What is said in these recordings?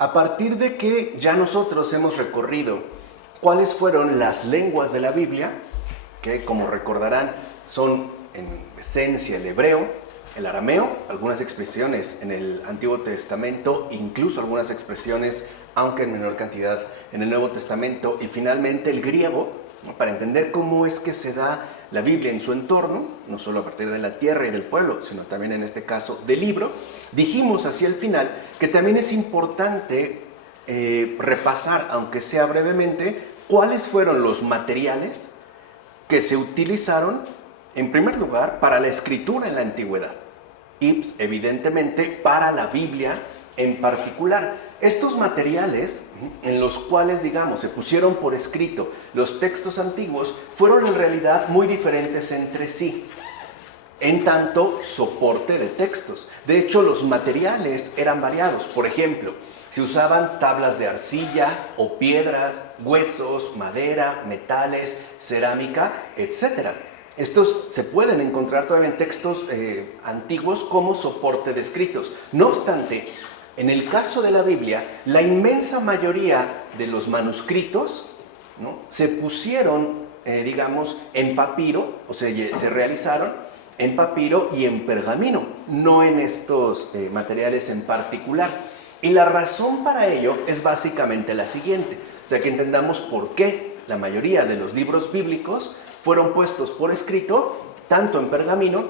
A partir de que ya nosotros hemos recorrido cuáles fueron las lenguas de la Biblia, que como recordarán son en esencia el hebreo, el arameo, algunas expresiones en el Antiguo Testamento, incluso algunas expresiones, aunque en menor cantidad, en el Nuevo Testamento, y finalmente el griego, ¿no? Para entender cómo es que se da la Biblia en su entorno, no solo a partir de la tierra y del pueblo, sino también en este caso del libro. Dijimos hacia el final que también es importante repasar, aunque sea brevemente, cuáles fueron los materiales que se utilizaron, en primer lugar, para la escritura en la antigüedad y, evidentemente, para la Biblia en particular. Estos materiales en los cuales, digamos, se pusieron por escrito los textos antiguos fueron en realidad muy diferentes entre sí, en tanto soporte de textos. De hecho, los materiales eran variados. Por ejemplo, se usaban tablas de arcilla o piedras, huesos, madera, metales, cerámica, etc. Estos se pueden encontrar todavía en textos antiguos como soporte de escritos. No obstante, en el caso de la Biblia, la inmensa mayoría de los manuscritos, ¿no?, se pusieron, digamos, en papiro, o sea, se realizaron en papiro y en pergamino, no en estos materiales en particular. Y la razón para ello es básicamente la siguiente, o sea, que entendamos por qué la mayoría de los libros bíblicos fueron puestos por escrito, tanto en pergamino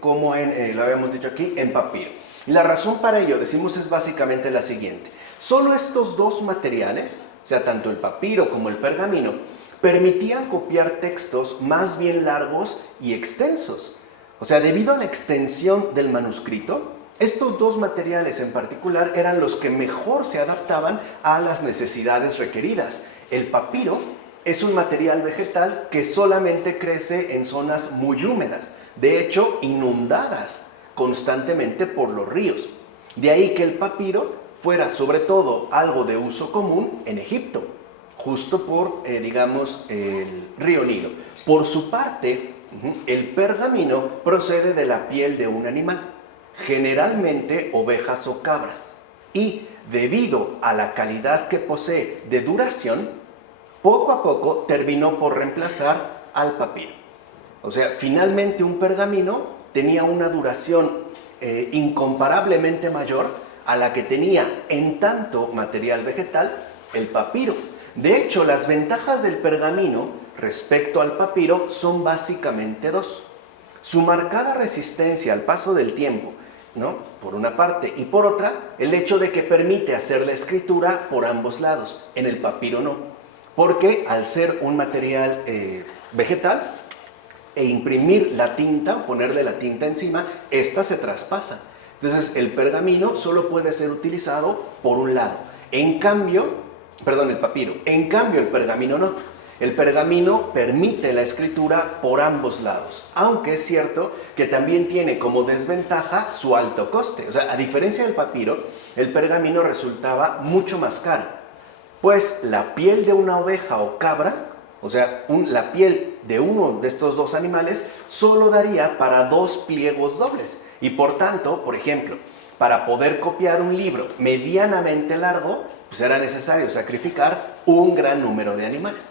como en, lo habíamos dicho aquí, en papiro. Y la razón para ello, decimos, es básicamente la siguiente. Solo estos dos materiales, o sea, tanto el papiro como el pergamino, permitían copiar textos más bien largos y extensos. O sea, debido a la extensión del manuscrito, estos dos materiales en particular eran los que mejor se adaptaban a las necesidades requeridas. El papiro es un material vegetal que solamente crece en zonas muy húmedas, de hecho inundadas constantemente por los ríos. De ahí que el papiro fuera sobre todo algo de uso común en Egipto, justo por, digamos, el río Nilo. Por su parte, el pergamino procede de la piel de un animal, generalmente ovejas o cabras, y debido a la calidad que posee de duración, poco a poco terminó por reemplazar al papiro. O sea, finalmente un pergamino tenía una duración incomparablemente mayor a la que tenía en tanto material vegetal el papiro. De hecho, las ventajas del pergamino respecto al papiro son básicamente dos. Su marcada resistencia al paso del tiempo, ¿no?, por una parte, y por otra, el hecho de que permite hacer la escritura por ambos lados. En el papiro no, porque al ser un material vegetal, e imprimir la tinta o ponerle la tinta encima, esta se traspasa. Entonces el pergamino solo puede ser utilizado por un lado. El papiro. En cambio el pergamino no. El pergamino permite la escritura por ambos lados, aunque es cierto que también tiene como desventaja su alto coste. O sea, a diferencia del papiro, el pergamino resultaba mucho más caro, pues la piel de una oveja o cabra, o sea, la piel de uno de estos dos animales solo daría para 2 pliegos dobles. Y por tanto, por ejemplo, para poder copiar un libro medianamente largo, pues era necesario sacrificar un gran número de animales.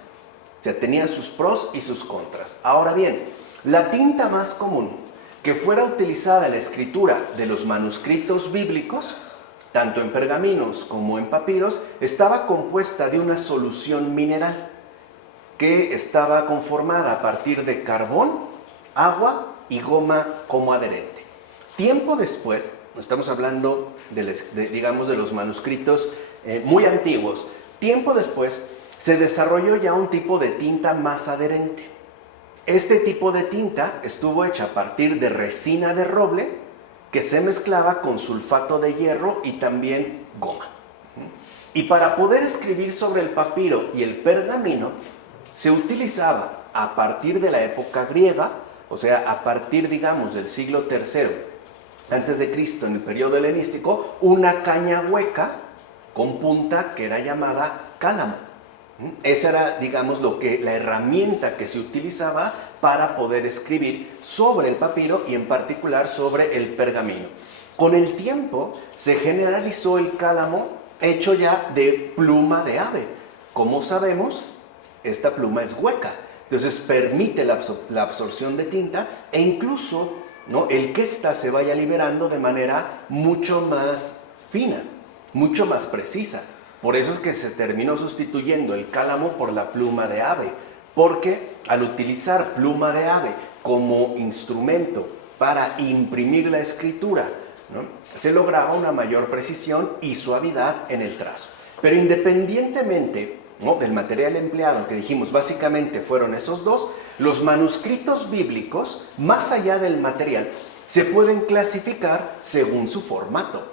O sea, tenía sus pros y sus contras. Ahora bien, la tinta más común que fuera utilizada en la escritura de los manuscritos bíblicos, tanto en pergaminos como en papiros, estaba compuesta de una solución mineral que estaba conformada a partir de carbón, agua y goma como adherente. Tiempo después, estamos hablando digamos de los manuscritos muy antiguos, tiempo después se desarrolló ya un tipo de tinta más adherente. Este tipo de tinta estuvo hecha a partir de resina de roble que se mezclaba con sulfato de hierro y también goma. Y para poder escribir sobre el papiro y el pergamino, se utilizaba a partir de la época griega, o sea, a partir, digamos, del siglo III antes de Cristo, en el periodo helenístico, una caña hueca con punta que era llamada cálamo. Esa era, digamos, la herramienta que se utilizaba para poder escribir sobre el papiro y en particular sobre el pergamino. Con el tiempo se generalizó el cálamo hecho ya de pluma de ave. Como sabemos, esta pluma es hueca, entonces permite la absorción de tinta e incluso, ¿no?, el que ésta se vaya liberando de manera mucho más fina, mucho más precisa. Por eso es que se terminó sustituyendo el cálamo por la pluma de ave, porque al utilizar pluma de ave como instrumento para imprimir la escritura, ¿no?, se lograba una mayor precisión y suavidad en el trazo. Pero independientemente, ¿no?, del material empleado, que dijimos básicamente fueron esos dos, los manuscritos bíblicos, más allá del material, se pueden clasificar según su formato,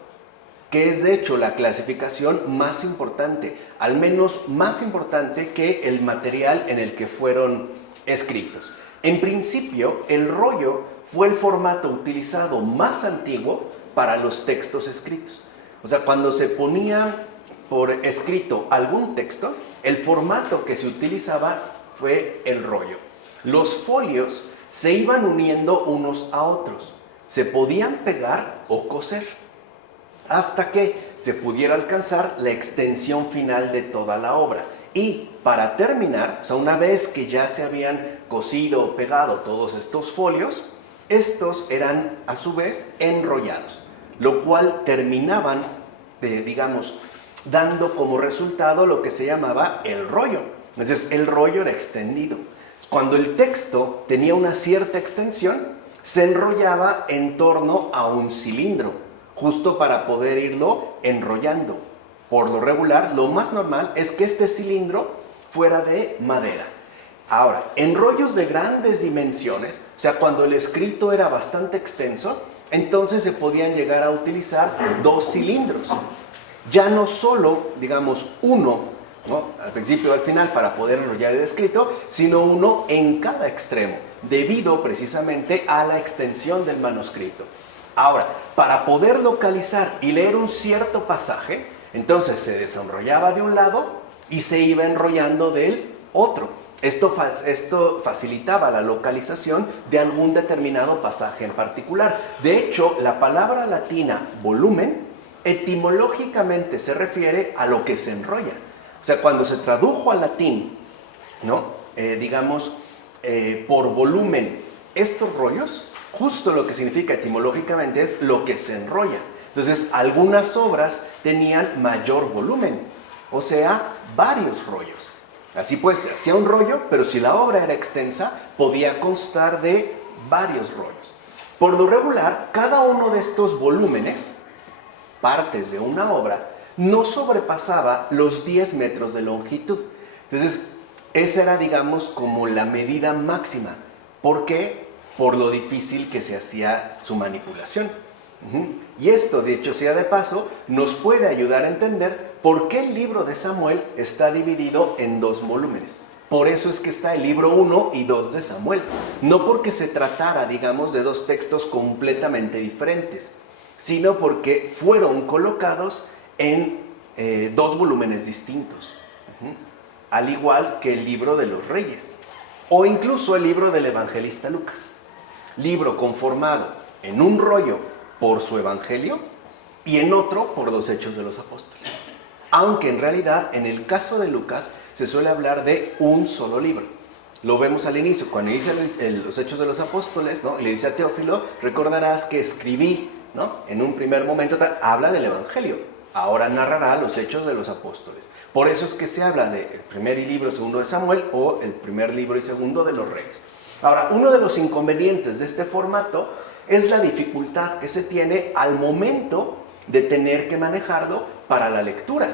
que es de hecho la clasificación más importante, al menos más importante que el material en el que fueron escritos. En principio, el rollo fue el formato utilizado más antiguo para los textos escritos. O sea, cuando se ponía por escrito algún texto, el formato que se utilizaba fue el rollo. Los folios se iban uniendo unos a otros, se podían pegar o coser, hasta que se pudiera alcanzar la extensión final de toda la obra. Y para terminar, o sea, una vez que ya se habían cosido o pegado todos estos folios, estos eran a su vez enrollados, lo cual terminaban, digamos, dando como resultado lo que se llamaba el rollo. Entonces, el rollo era extendido. Cuando el texto tenía una cierta extensión, se enrollaba en torno a un cilindro, justo para poder irlo enrollando. Por lo regular, lo más normal es que este cilindro fuera de madera. Ahora, en rollos de grandes dimensiones, o sea, cuando el escrito era bastante extenso, entonces se podían llegar a utilizar dos cilindros. Ya no solo, digamos, uno, ¿no?, al principio o al final para poder enrollar el escrito, sino uno en cada extremo, debido precisamente a la extensión del manuscrito. Ahora, para poder localizar y leer un cierto pasaje, entonces se desenrollaba de un lado y se iba enrollando del otro. Esto facilitaba la localización de algún determinado pasaje en particular. De hecho, la palabra latina volumen etimológicamente se refiere a lo que se enrolla. O sea, cuando se tradujo al latín, ¿no?, por volumen, estos rollos, justo lo que significa etimológicamente es lo que se enrolla. Entonces, algunas obras tenían mayor volumen, o sea, varios rollos. Así pues, se hacía un rollo, pero si la obra era extensa, podía constar de varios rollos. Por lo regular, cada uno de estos volúmenes, partes de una obra, no sobrepasaba los 10 metros de longitud. Entonces, esa era, digamos, como la medida máxima. ¿Por qué? Por lo difícil que se hacía su manipulación. Y esto, dicho sea de paso, nos puede ayudar a entender por qué el libro de Samuel está dividido en dos volúmenes. Por eso es que está el libro 1 y 2 de Samuel. No porque se tratara, digamos, de dos textos completamente diferentes, sino porque fueron colocados en dos volúmenes distintos. Al igual que el libro de los Reyes, o incluso el libro del evangelista Lucas. Libro conformado en un rollo por su evangelio y en otro por los Hechos de los Apóstoles. Aunque en realidad, en el caso de Lucas, se suele hablar de un solo libro. Lo vemos al inicio, cuando dice los Hechos de los Apóstoles, ¿no?, y le dice a Teófilo, recordarás que escribí, ¿no?, en un primer momento, habla del evangelio. Ahora narrará los Hechos de los Apóstoles. Por eso es que se habla del primer libro y segundo de Samuel, o el primer libro y segundo de los Reyes. Ahora, uno de los inconvenientes de este formato es la dificultad que se tiene al momento de tener que manejarlo para la lectura,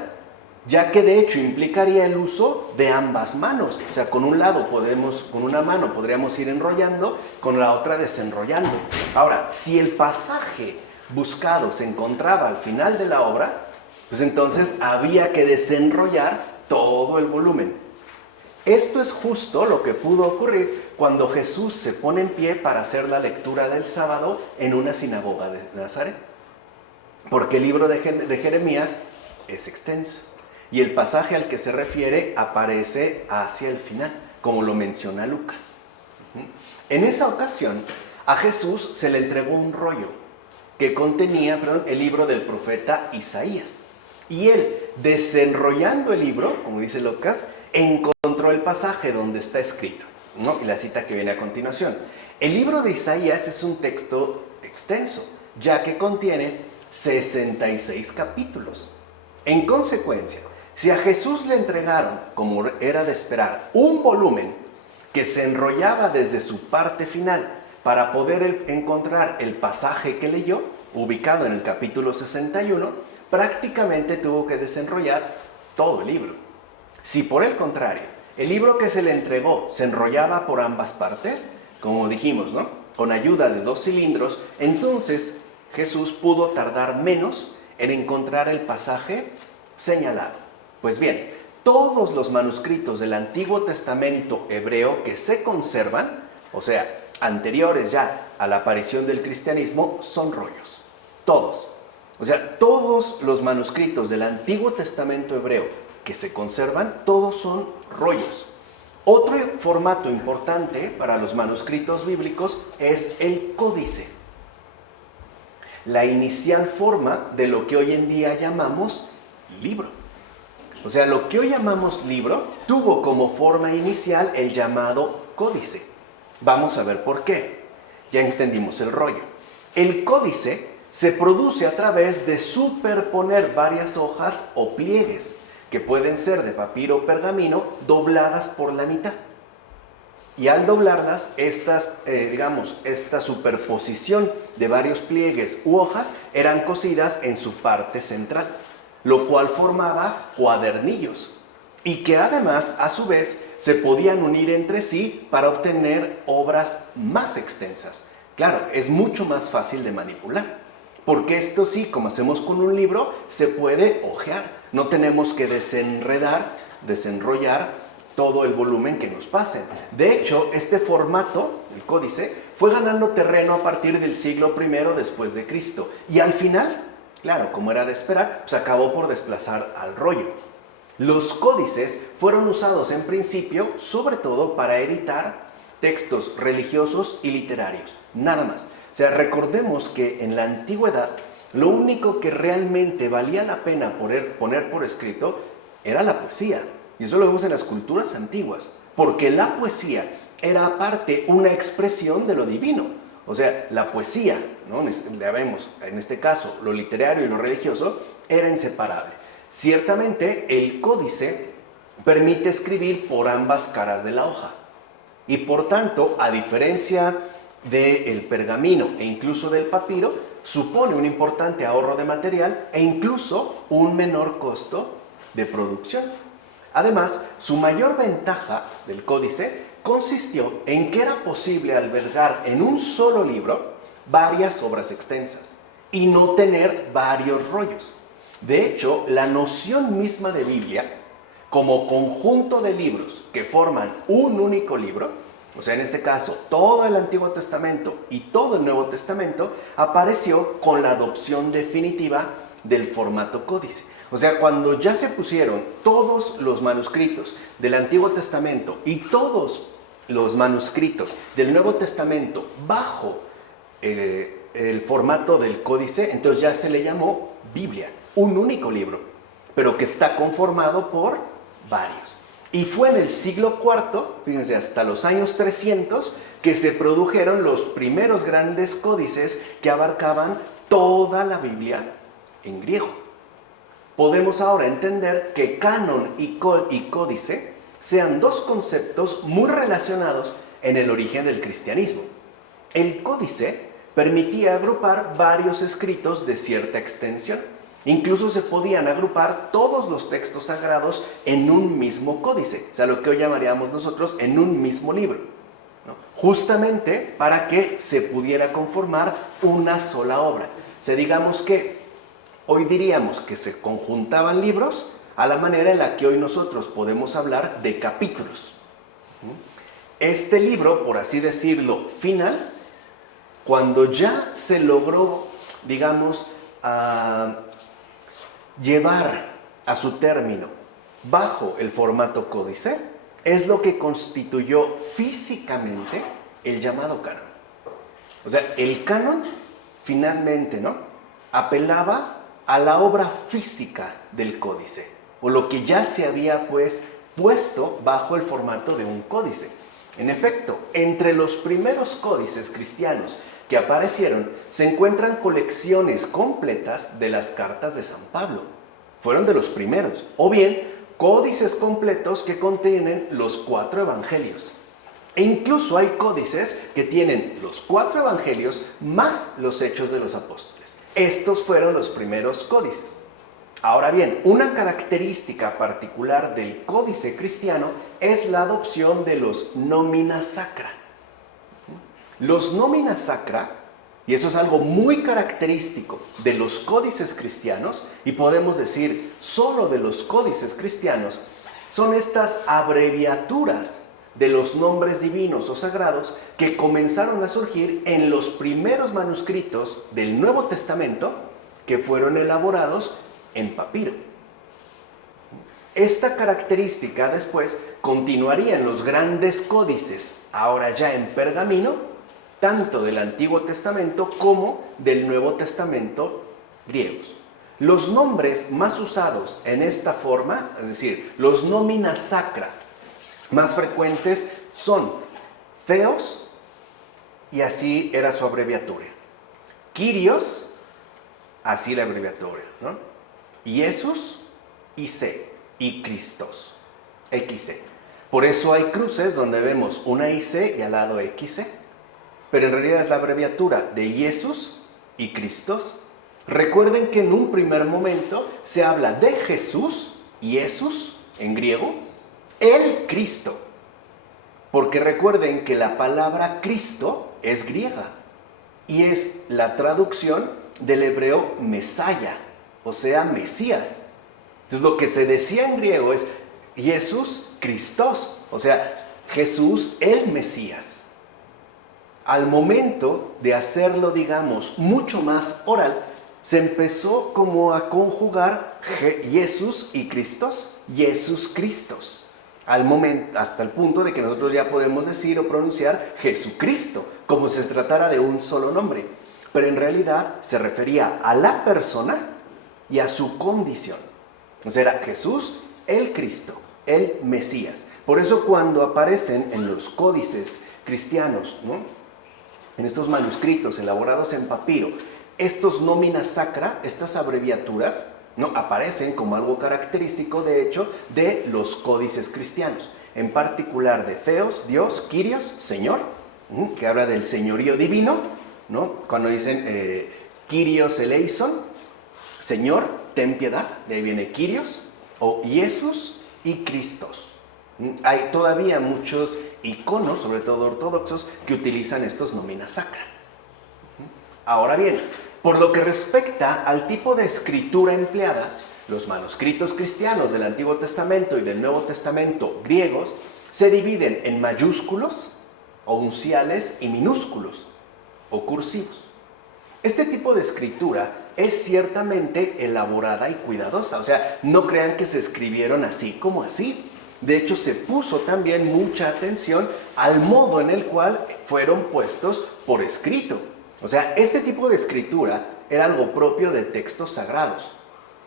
ya que de hecho implicaría el uso de ambas manos. O sea, con un lado con una mano podríamos ir enrollando, con la otra desenrollando. Ahora, si el pasaje buscado se encontraba al final de la obra, pues entonces había que desenrollar todo el volumen. Esto es justo lo que pudo ocurrir cuando Jesús se pone en pie para hacer la lectura del sábado en una sinagoga de Nazaret. Porque el libro de Jeremías es extenso y el pasaje al que se refiere aparece hacia el final, como lo menciona Lucas. En esa ocasión, a Jesús se le entregó un rollo, que contenía, el libro del profeta Isaías. Y él, desenrollando el libro, como dice Lucas, encontró el pasaje donde está escrito, ¿no? Y la cita que viene a continuación. El libro de Isaías es un texto extenso, ya que contiene 66 capítulos. En consecuencia, si a Jesús le entregaron, como era de esperar, un volumen que se enrollaba desde su parte final para poder encontrar el pasaje que leyó, ubicado en el capítulo 61, prácticamente tuvo que desenrollar todo el libro. Si por el contrario, el libro que se le entregó se enrollaba por ambas partes, como dijimos, ¿no?, con ayuda de 2 cilindros, entonces Jesús pudo tardar menos en encontrar el pasaje señalado. Pues bien, todos los manuscritos del Antiguo Testamento hebreo que se conservan, o sea, anteriores ya a la aparición del cristianismo, son rollos. Todos. O sea, todos los manuscritos del Antiguo Testamento hebreo que se conservan, todos son rollos. Otro formato importante para los manuscritos bíblicos es el códice, la inicial forma de lo que hoy en día llamamos libro. O sea, lo que hoy llamamos libro tuvo como forma inicial el llamado códice. Vamos a ver por qué. Ya entendimos el rollo. El códice se produce a través de superponer varias hojas o pliegues, que pueden ser de papiro o pergamino, dobladas por la mitad. Y al doblarlas, esta superposición de varios pliegues u hojas eran cosidas en su parte central, lo cual formaba cuadernillos, y que además, a su vez, se podían unir entre sí para obtener obras más extensas. Claro, es mucho más fácil de manipular, porque esto sí, como hacemos con un libro, se puede hojear. No tenemos que desenrollar todo el volumen que nos pasen. De hecho, este formato, el códice, fue ganando terreno a partir del siglo I después de Cristo. Y al final, claro, como era de esperar, se acabó por desplazar al rollo. Los códices fueron usados en principio, sobre todo para editar textos religiosos y literarios, nada más. O sea, recordemos que en la antigüedad, lo único que realmente valía la pena poner por escrito era la poesía. Y eso lo vemos en las culturas antiguas, porque la poesía era aparte una expresión de lo divino. O sea, la poesía, ¿no?, ya vemos, en este caso, lo literario y lo religioso, era inseparable. Ciertamente, el códice permite escribir por ambas caras de la hoja. Y por tanto, a diferencia del pergamino e incluso del papiro, supone un importante ahorro de material e incluso un menor costo de producción. Además, su mayor ventaja del códice consistió en que era posible albergar en un solo libro varias obras extensas y no tener varios rollos. De hecho, la noción misma de Biblia, como conjunto de libros que forman un único libro, o sea, en este caso, todo el Antiguo Testamento y todo el Nuevo Testamento, apareció con la adopción definitiva del formato códice. O sea, cuando ya se pusieron todos los manuscritos del Antiguo Testamento y todos los manuscritos del Nuevo Testamento bajo el formato del códice, entonces ya se le llamó Biblia, un único libro, pero que está conformado por varios. Y fue en el siglo IV, fíjense, hasta los años 300, que se produjeron los primeros grandes códices que abarcaban toda la Biblia en griego. Podemos ahora entender que canon y códice sean dos conceptos muy relacionados en el origen del cristianismo. El códice permitía agrupar varios escritos de cierta extensión. Incluso se podían agrupar todos los textos sagrados en un mismo códice, o sea, lo que hoy llamaríamos nosotros en un mismo libro, ¿no?, justamente para que se pudiera conformar una sola obra. O sea, digamos que hoy diríamos que se conjuntaban libros a la manera en la que hoy nosotros podemos hablar de capítulos. Este libro, por así decirlo, final, cuando ya se logró, digamos, llevar a su término bajo el formato códice, es lo que constituyó físicamente el llamado canon. O sea, el canon finalmente, ¿no?, apelaba a la obra física del códice, o lo que ya se había puesto bajo el formato de un códice. En efecto, entre los primeros códices cristianos que aparecieron se encuentran colecciones completas de las cartas de San Pablo. Fueron de los primeros. O bien, códices completos que contienen los 4 evangelios. E incluso hay códices que tienen los 4 evangelios más los hechos de los apóstoles. Estos fueron los primeros códices. Ahora bien, una característica particular del códice cristiano es la adopción de los nomina sacra. Los nomina sacra, y eso es algo muy característico de los códices cristianos, y podemos decir solo de los códices cristianos, son estas abreviaturas de los nombres divinos o sagrados que comenzaron a surgir en los primeros manuscritos del Nuevo Testamento que fueron elaborados en papiro. Esta característica después continuaría en los grandes códices, ahora ya en pergamino, tanto del Antiguo Testamento como del Nuevo Testamento griegos. Los nombres más usados en esta forma, es decir, los nomina sacra más frecuentes son Theos, y así era su abreviatura. Kyrios, así la abreviatura, ¿no? Jesús, IC, y Christos, XC. Por eso hay cruces donde vemos una IC y al lado XC, pero en realidad es la abreviatura de Jesús y Christos. Recuerden que en un primer momento se habla de Jesús, Jesús en griego, el Cristo, porque recuerden que la palabra Cristo es griega y es la traducción del hebreo Mesaya, o sea, Mesías. Entonces lo que se decía en griego es Jesús Christos, o sea, Jesús el Mesías. Al momento de hacerlo, digamos, mucho más oral, se empezó como a conjugar Jesús y Christos, Jesús Christos. Al momento, hasta el punto de que nosotros ya podemos decir o pronunciar Jesucristo, como si se tratara de un solo nombre. Pero en realidad se refería a la persona y a su condición. O sea, era Jesús, el Cristo, el Mesías. Por eso cuando aparecen en los códices cristianos, ¿no?, en estos manuscritos elaborados en papiro, estos nomina sacra, estas abreviaturas, ¿no?, aparecen como algo característico, de hecho, de los códices cristianos. En particular de Theos, Dios, Kyrios, Señor, que habla del señorío divino, ¿no? Cuando dicen Kyrios eleison, Señor, ten piedad, de ahí viene Kyrios, o Jesús y Christos. Hay todavía muchos iconos, sobre todo ortodoxos, que utilizan estos nomina sacra. Ahora bien, por lo que respecta al tipo de escritura empleada, los manuscritos cristianos del Antiguo Testamento y del Nuevo Testamento griegos se dividen en mayúsculos, o unciales, y minúsculos, o cursivos. Este tipo de escritura es ciertamente elaborada y cuidadosa, o sea, no crean que se escribieron así como así. De hecho, se puso también mucha atención al modo en el cual fueron puestos por escrito. O sea, este tipo de escritura era algo propio de textos sagrados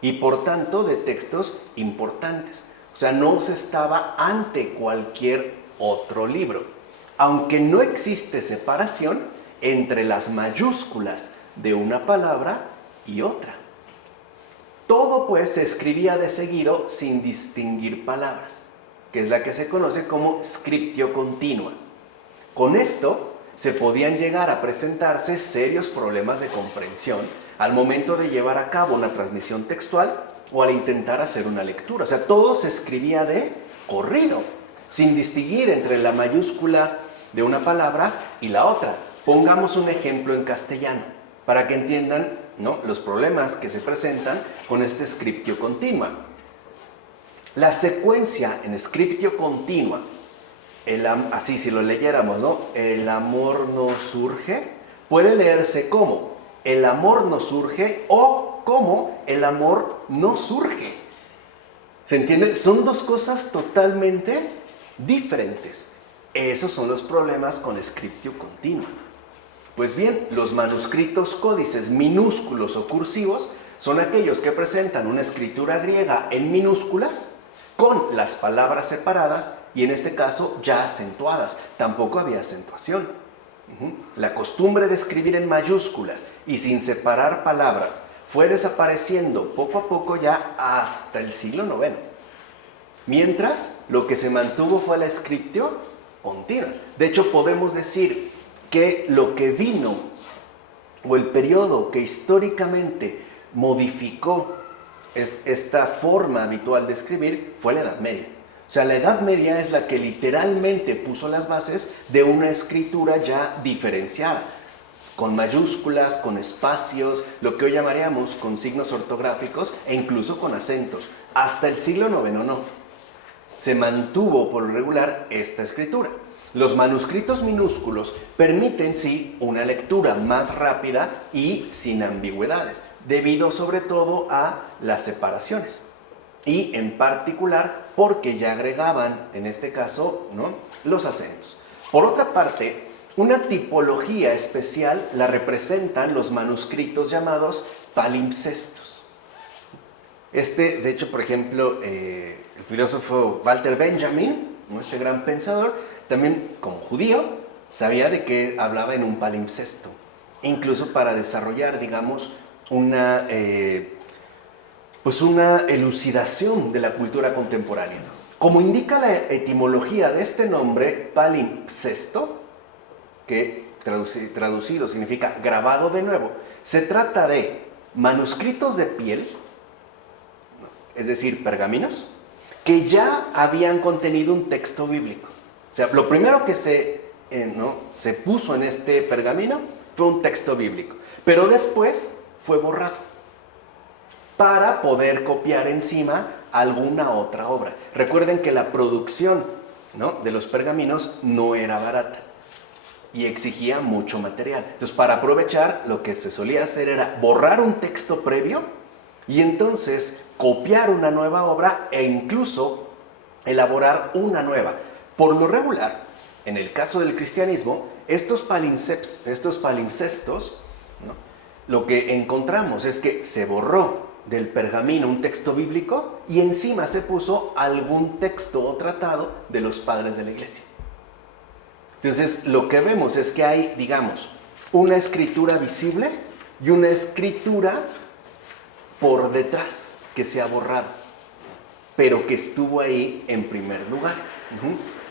y por tanto de textos importantes. O sea, no se estaba ante cualquier otro libro. Aunque no existe separación entre las mayúsculas de una palabra y otra. Todo pues se escribía de seguido sin distinguir palabras, que es la que se conoce como scriptio continua. Con esto se podían llegar a presentarse serios problemas de comprensión al momento de llevar a cabo una transmisión textual o al intentar hacer una lectura. O sea, todo se escribía de corrido, sin distinguir entre la mayúscula de una palabra y la otra. Pongamos un ejemplo en castellano para que entiendan, ¿no?, los problemas que se presentan con este scriptio continua. La secuencia en scriptio continua, así si lo leyéramos, ¿no?, el amor no surge, puede leerse como el amor no surge o como el amor no surge. ¿Se entiende? Son dos cosas totalmente diferentes. Esos son los problemas con scriptio continua. Pues bien, los manuscritos códices minúsculos o cursivos son aquellos que presentan una escritura griega en minúsculas con las palabras separadas y en este caso ya acentuadas. Tampoco había acentuación. La costumbre de escribir en mayúsculas y sin separar palabras fue desapareciendo poco a poco ya hasta el siglo IX. Mientras, lo que se mantuvo fue la scriptio continua. De hecho, podemos decir que lo que vino, o el periodo que históricamente modificó esta forma habitual de escribir, fue la Edad Media. O sea, la Edad Media es la que literalmente puso las bases de una escritura ya diferenciada, con mayúsculas, con espacios, lo que hoy llamaríamos con signos ortográficos e incluso con acentos. Hasta el siglo IX no. Se mantuvo por lo regular esta escritura. Los manuscritos minúsculos permiten, sí, una lectura más rápida y sin ambigüedades, debido sobre todo a las separaciones. Y en particular porque ya agregaban, en este caso, ¿no?, los acentos. Por otra parte, una tipología especial la representan los manuscritos llamados palimpsestos. De hecho, por ejemplo, el filósofo Walter Benjamin, ¿no?, este gran pensador, también como judío, sabía de que hablaba en un palimpsesto, incluso para desarrollar, digamos, una elucidación de la cultura contemporánea. Como indica la etimología de este nombre, palimpsesto, que traducido significa grabado de nuevo, se trata de manuscritos de piel, es decir, pergaminos, que ya habían contenido un texto bíblico. O sea, lo primero que se puso en este pergamino fue un texto bíblico, pero después fue borrado para poder copiar encima alguna otra obra. Recuerden que la producción, ¿no?, de los pergaminos no era barata y exigía mucho material. Entonces, para aprovechar, lo que se solía hacer era borrar un texto previo y entonces copiar una nueva obra e incluso elaborar una nueva. Por lo regular, en el caso del cristianismo, estos palimpsestos, ¿no?, lo que encontramos es que se borró del pergamino un texto bíblico y encima se puso algún texto o tratado de los padres de la iglesia. Entonces, lo que vemos es que hay, digamos, una escritura visible y una escritura por detrás que se ha borrado, pero que estuvo ahí en primer lugar.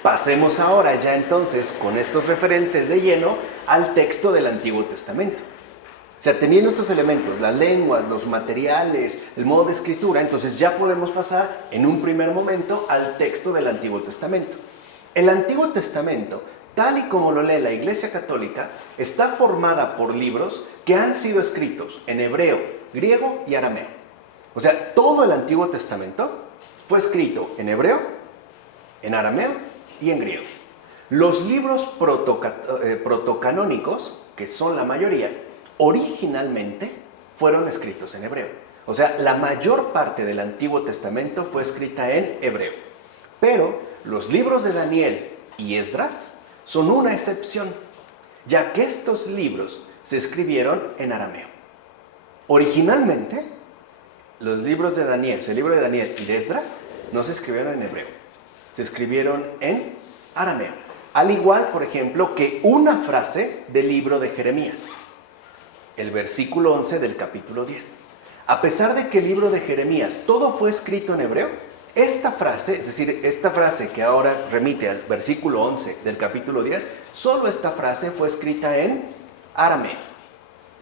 Pasemos ahora ya entonces con estos referentes de lleno al texto del Antiguo Testamento. O sea, teniendo estos elementos, las lenguas, los materiales, el modo de escritura, entonces ya podemos pasar en un primer momento al texto del Antiguo Testamento. El Antiguo Testamento, tal y como lo lee la Iglesia Católica, está formada por libros que han sido escritos en hebreo, griego y arameo. O sea, todo el Antiguo Testamento fue escrito en hebreo, en arameo y en griego. Los libros protocanónicos, que son la mayoría, originalmente fueron escritos en hebreo. O sea, la mayor parte del Antiguo Testamento fue escrita en hebreo. Pero los libros de Daniel y Esdras son una excepción, ya que estos libros se escribieron en arameo. Originalmente, los libros de Daniel, el libro de Daniel y de Esdras, no se escribieron en hebreo, se escribieron en arameo. Al igual, por ejemplo, que una frase del libro de Jeremías, el versículo 11 del capítulo 10. A pesar de que el libro de Jeremías todo fue escrito en hebreo, esta frase, es decir, esta frase que ahora remite al versículo 11 del capítulo 10, solo esta frase fue escrita en arameo.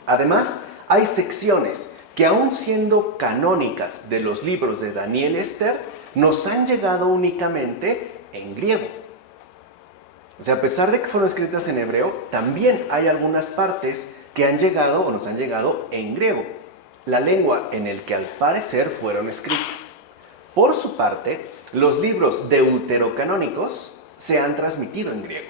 Además, hay secciones que aún siendo canónicas de los libros de Daniel y Esther, nos han llegado únicamente en griego. O sea, a pesar de que fueron escritas en hebreo, también hay algunas partes que han llegado o nos han llegado en griego, la lengua en el que al parecer fueron escritas. Por su parte, los libros deuterocanónicos se han transmitido en griego.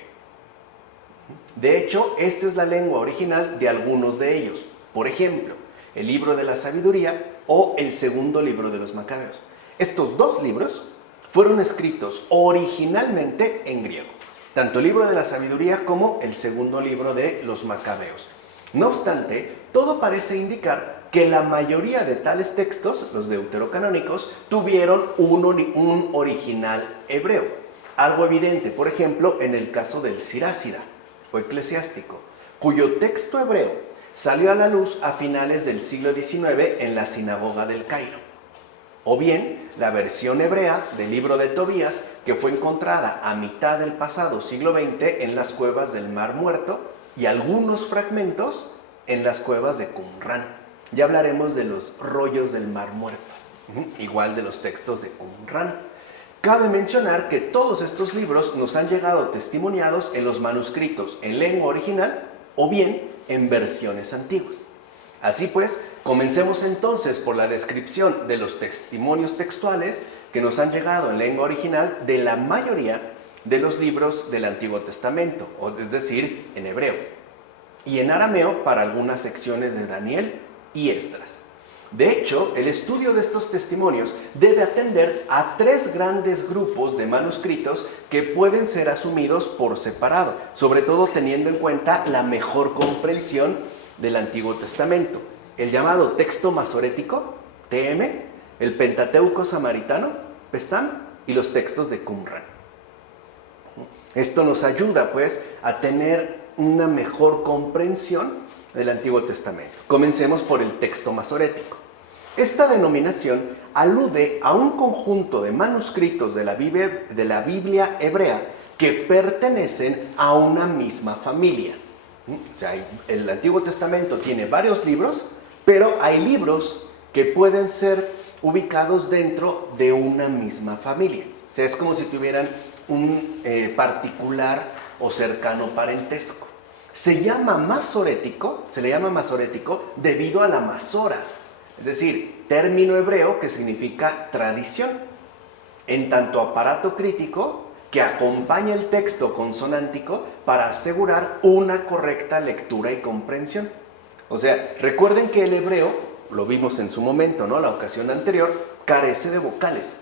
De hecho, esta es la lengua original de algunos de ellos. Por ejemplo, el libro de la sabiduría o el segundo libro de los Macabeos. Estos dos libros fueron escritos originalmente en griego. tanto el libro de la sabiduría como el segundo libro de los Macabeos. No obstante, todo parece indicar que la mayoría de tales textos, los deuterocanónicos, tuvieron un original hebreo. Algo evidente, por ejemplo, en el caso del Sirásida o eclesiástico, cuyo texto hebreo salió a la luz a finales del siglo XIX en la sinagoga del Cairo. O bien, la versión hebrea del libro de Tobías, que fue encontrada a mitad del pasado siglo XX en las cuevas del Mar Muerto, y algunos fragmentos en las cuevas de Qumrán. Ya hablaremos de los rollos del Mar Muerto, igual de los textos de Qumrán. Cabe mencionar que todos estos libros nos han llegado testimoniados en los manuscritos en lengua original o bien en versiones antiguas. Así pues, comencemos entonces por la descripción de los testimonios textuales que nos han llegado en lengua original de la mayoría de los libros del Antiguo Testamento, es decir, en hebreo, y en arameo para algunas secciones de Daniel y Esdras. De hecho, el estudio de estos testimonios debe atender a tres grandes grupos de manuscritos que pueden ser asumidos por separado, sobre todo teniendo en cuenta la mejor comprensión del Antiguo Testamento: el llamado texto masorético, TM, el Pentateuco samaritano, Pesam, y los textos de Qumrán. Esto nos ayuda, pues, a tener una mejor comprensión del Antiguo Testamento. Comencemos por el texto masorético. Esta denominación alude a un conjunto de manuscritos de la Biblia hebrea que pertenecen a una misma familia. O sea, el Antiguo Testamento tiene varios libros, pero hay libros que pueden ser ubicados dentro de una misma familia. O sea, es como si tuvieran un particular o cercano parentesco. Se le llama masorético debido a la masora, es decir, término hebreo que significa tradición, en tanto aparato crítico que acompaña el texto consonántico para asegurar una correcta lectura y comprensión. O sea, recuerden que el hebreo, lo vimos en su momento, ¿no?, la ocasión anterior, carece de vocales.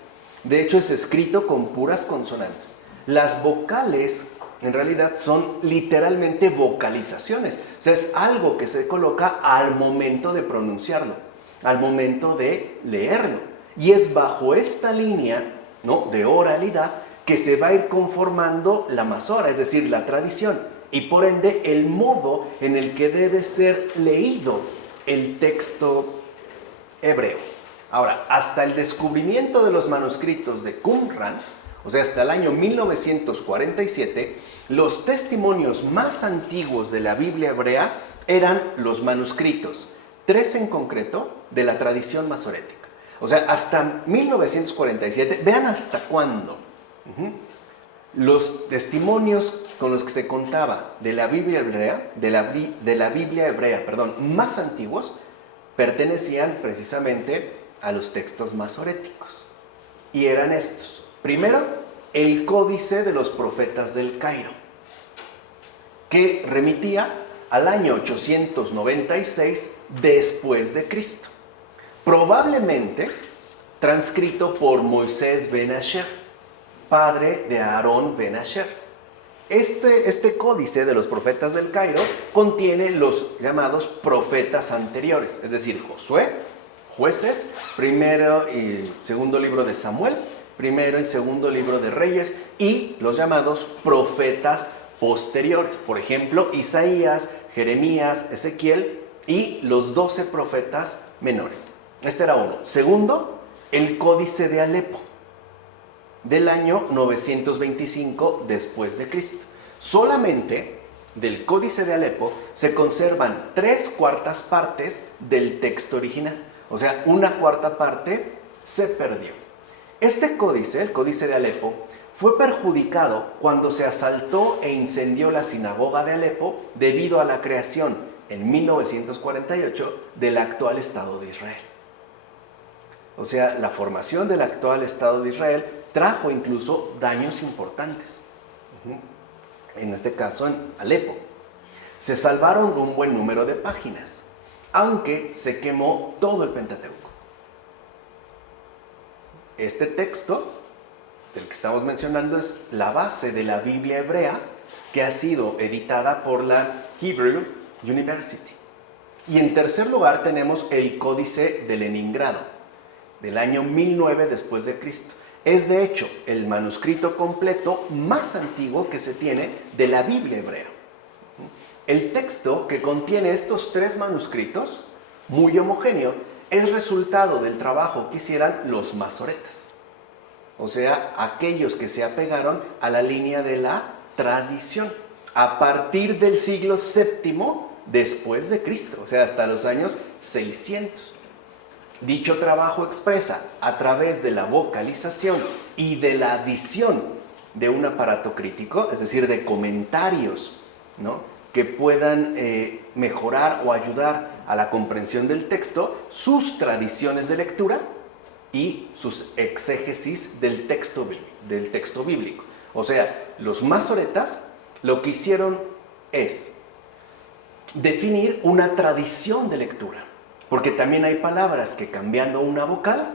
De hecho, es escrito con puras consonantes. Las vocales en realidad son literalmente vocalizaciones. O sea, es algo que se coloca al momento de pronunciarlo, al momento de leerlo. Y es bajo esta línea, ¿no?, de oralidad que se va a ir conformando la masora, es decir, la tradición, y por ende el modo en el que debe ser leído el texto hebreo. Ahora, hasta el descubrimiento de los manuscritos de Qumrán, o sea, hasta el año 1947, los testimonios más antiguos de la Biblia hebrea eran los manuscritos, 3 en concreto, de la tradición masorética. O sea, hasta 1947, vean hasta cuándo. Los testimonios con los que se contaba de la Biblia hebrea, más antiguos, pertenecían precisamente a los textos masoréticos. Y eran estos. Primero, el Códice de los Profetas del Cairo, que remitía al año 896 después de Cristo, probablemente transcrito por Moisés ben Asher, padre de Aarón ben Asher. Este Códice de los Profetas del Cairo contiene los llamados profetas anteriores, es decir, Josué, Jueces, primero y segundo libro de Samuel, primero y segundo libro de Reyes, y los llamados profetas posteriores, por ejemplo, Isaías, Jeremías, Ezequiel y los 12 profetas menores. Este era uno. Segundo, el Códice de Alepo, del año 925 después de Cristo. Solamente del Códice de Alepo se conservan 3/4 partes del texto original. O sea, 1/4 parte se perdió. Este códice, el Códice de Alepo, fue perjudicado cuando se asaltó e incendió la sinagoga de Alepo debido a la creación, en 1948, del actual Estado de Israel. O sea, la formación del actual Estado de Israel trajo incluso daños importantes. En este caso, en Alepo. Se salvaron un buen número de páginas, aunque se quemó todo el Pentateuco. Este texto del que estamos mencionando es la base de la Biblia hebrea que ha sido editada por la Hebrew University. Y en tercer lugar tenemos el Códice de Leningrado, del año 1009 después de Cristo. Es de hecho el manuscrito completo más antiguo que se tiene de la Biblia hebrea. El texto que contiene estos tres manuscritos, muy homogéneo, es resultado del trabajo que hicieran los masoretas. O sea, aquellos que se apegaron a la línea de la tradición a partir del siglo VII después de Cristo, o sea, hasta los años 600. Dicho trabajo expresa, a través de la vocalización y de la adición de un aparato crítico, es decir, de comentarios, ¿no?, que puedan mejorar o ayudar a la comprensión del texto, sus tradiciones de lectura y sus exégesis del texto bíblico. O sea, los masoretas lo que hicieron es definir una tradición de lectura, porque también hay palabras que cambiando una vocal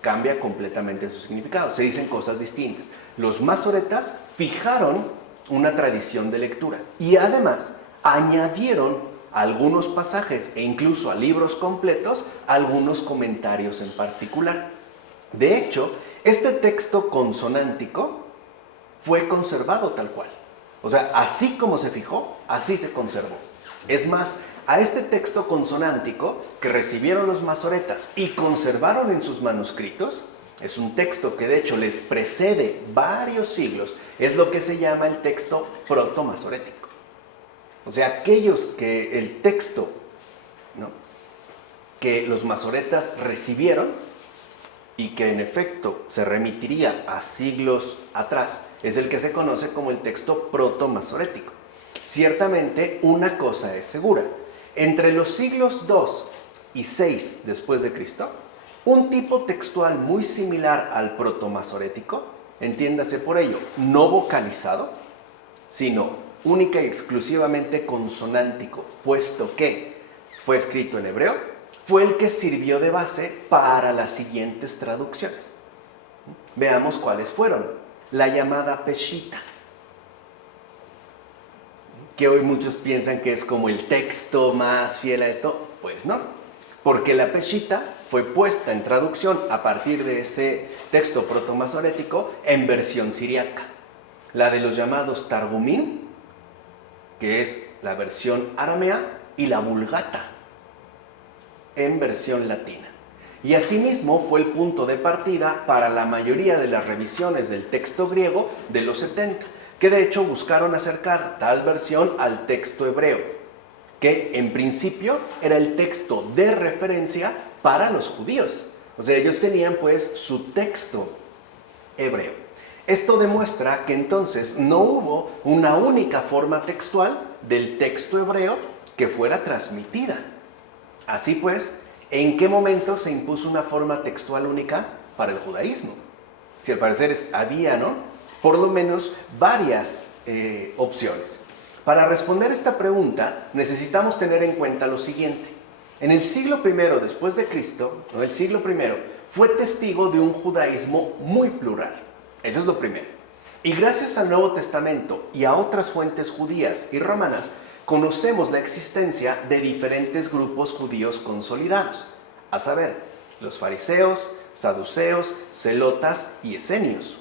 cambia completamente su significado, se dicen cosas distintas. Los masoretas fijaron una tradición de lectura y además añadieron a algunos pasajes e incluso a libros completos algunos comentarios en particular. De hecho, este texto consonántico fue conservado tal cual. O sea, así como se fijó, así se conservó. Es más, a este texto consonántico que recibieron los masoretas y conservaron en sus manuscritos, es un texto que de hecho les precede varios siglos, es lo que se llama el texto protomasorético. O sea, aquellos que el texto, ¿no?, que los masoretas recibieron y que en efecto se remitiría a siglos atrás, es el que se conoce como el texto protomasorético. Ciertamente una cosa es segura, entre los siglos II y VI después de Cristo, un tipo textual muy similar al protomasorético, entiéndase por ello, no vocalizado, sino única y exclusivamente consonántico, puesto que fue escrito en hebreo, fue el que sirvió de base para las siguientes traducciones. Veamos cuáles fueron. La llamada Peshita, que hoy muchos piensan que es como el texto más fiel a esto, pues no, porque la Peshita fue puesta en traducción a partir de ese texto protomasorético en versión siriaca. La de los llamados Targumim, que es la versión aramea, y la Vulgata, en versión latina. Y asimismo fue el punto de partida para la mayoría de las revisiones del texto griego de los 70, que de hecho buscaron acercar tal versión al texto hebreo, que en principio era el texto de referencia para los judíos. O sea, ellos tenían pues su texto hebreo. Esto demuestra que entonces no hubo una única forma textual del texto hebreo que fuera transmitida. Así pues, ¿en qué momento se impuso una forma textual única para el judaísmo? Si al parecer había, ¿no?, por lo menos varias opciones. Para responder esta pregunta necesitamos tener en cuenta lo siguiente. En el siglo I después de Cristo, ¿no?, el siglo I fue testigo de un judaísmo muy plural. Eso es lo primero. Y gracias al Nuevo Testamento y a otras fuentes judías y romanas, conocemos la existencia de diferentes grupos judíos consolidados, a saber, los fariseos, saduceos, celotas y esenios,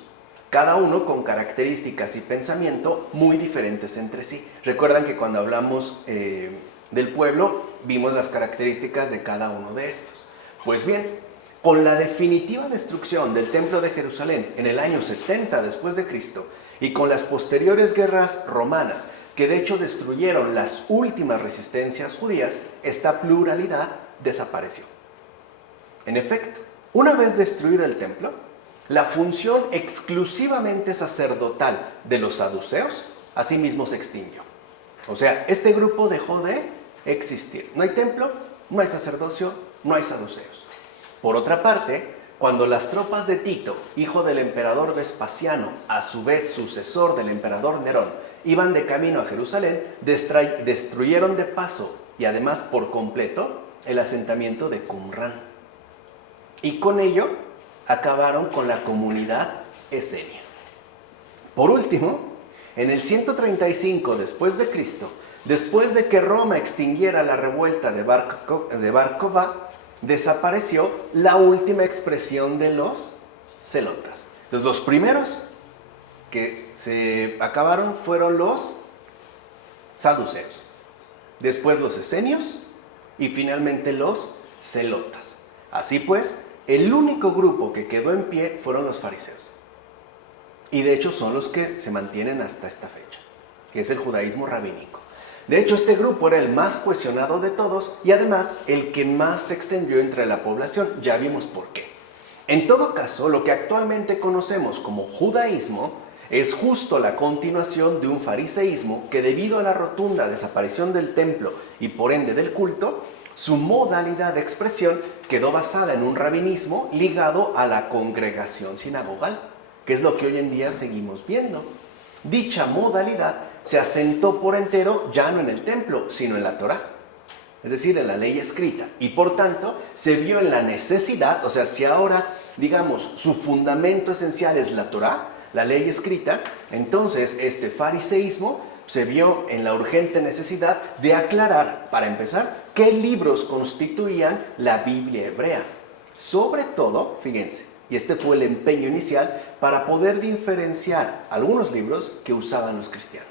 cada uno con características y pensamiento muy diferentes entre sí. Recuerdan que cuando hablamos del pueblo, vimos las características de cada uno de estos. Pues bien, con la definitiva destrucción del Templo de Jerusalén en el año 70 después de Cristo y con las posteriores guerras romanas, que de hecho destruyeron las últimas resistencias judías, esta pluralidad desapareció. En efecto, una vez destruido el templo, la función exclusivamente sacerdotal de los saduceos asimismo se extinguió. O sea, este grupo dejó de existir. No hay templo, no hay sacerdocio, no hay saduceos. Por otra parte, cuando las tropas de Tito, hijo del emperador Vespasiano, a su vez sucesor del emperador Nerón, iban de camino a Jerusalén, destruyeron de paso y además por completo el asentamiento de Qumran. Y con ello acabaron con la comunidad Esenia. Por último, en el 135 después de Cristo, después de que Roma extinguiera la revuelta de Bar Kokhba, desapareció la última expresión de los celotas. Entonces, los primeros que se acabaron fueron los saduceos, después los esenios y finalmente los celotas. Así pues, el único grupo que quedó en pie fueron los fariseos. Y de hecho son los que se mantienen hasta esta fecha, que es el judaísmo rabínico. De hecho, este grupo era el más cuestionado de todos y además el que más se extendió entre la población. Ya vimos por qué. En todo caso, lo que actualmente conocemos como judaísmo es justo la continuación de un fariseísmo que, debido a la rotunda desaparición del templo y por ende del culto, su modalidad de expresión quedó basada en un rabinismo ligado a la congregación sinagogal, que es lo que hoy en día seguimos viendo. Dicha modalidad se asentó por entero ya no en el templo, sino en la Torá, es decir, en la ley escrita. Y por tanto, se vio en la necesidad, o sea, si ahora, digamos, su fundamento esencial es la Torá, la ley escrita, entonces este fariseísmo se vio en la urgente necesidad de aclarar, para empezar, qué libros constituían la Biblia hebrea. Sobre todo, fíjense, y este fue el empeño inicial para poder diferenciar algunos libros que usaban los cristianos.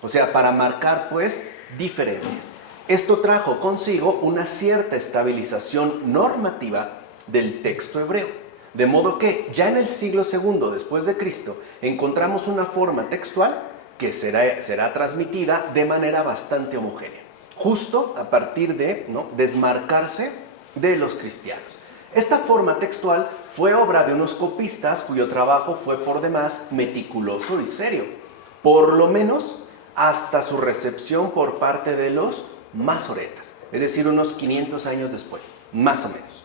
O sea, para marcar, pues, diferencias. Esto trajo consigo una cierta estabilización normativa del texto hebreo. De modo que ya en el siglo II después de Cristo encontramos una forma textual que será transmitida de manera bastante homogénea, justo a partir de desmarcarse de los cristianos. Esta forma textual fue obra de unos copistas cuyo trabajo fue por demás meticuloso y serio, por lo menos hasta su recepción por parte de los masoretas, es decir, unos 500 años después, más o menos.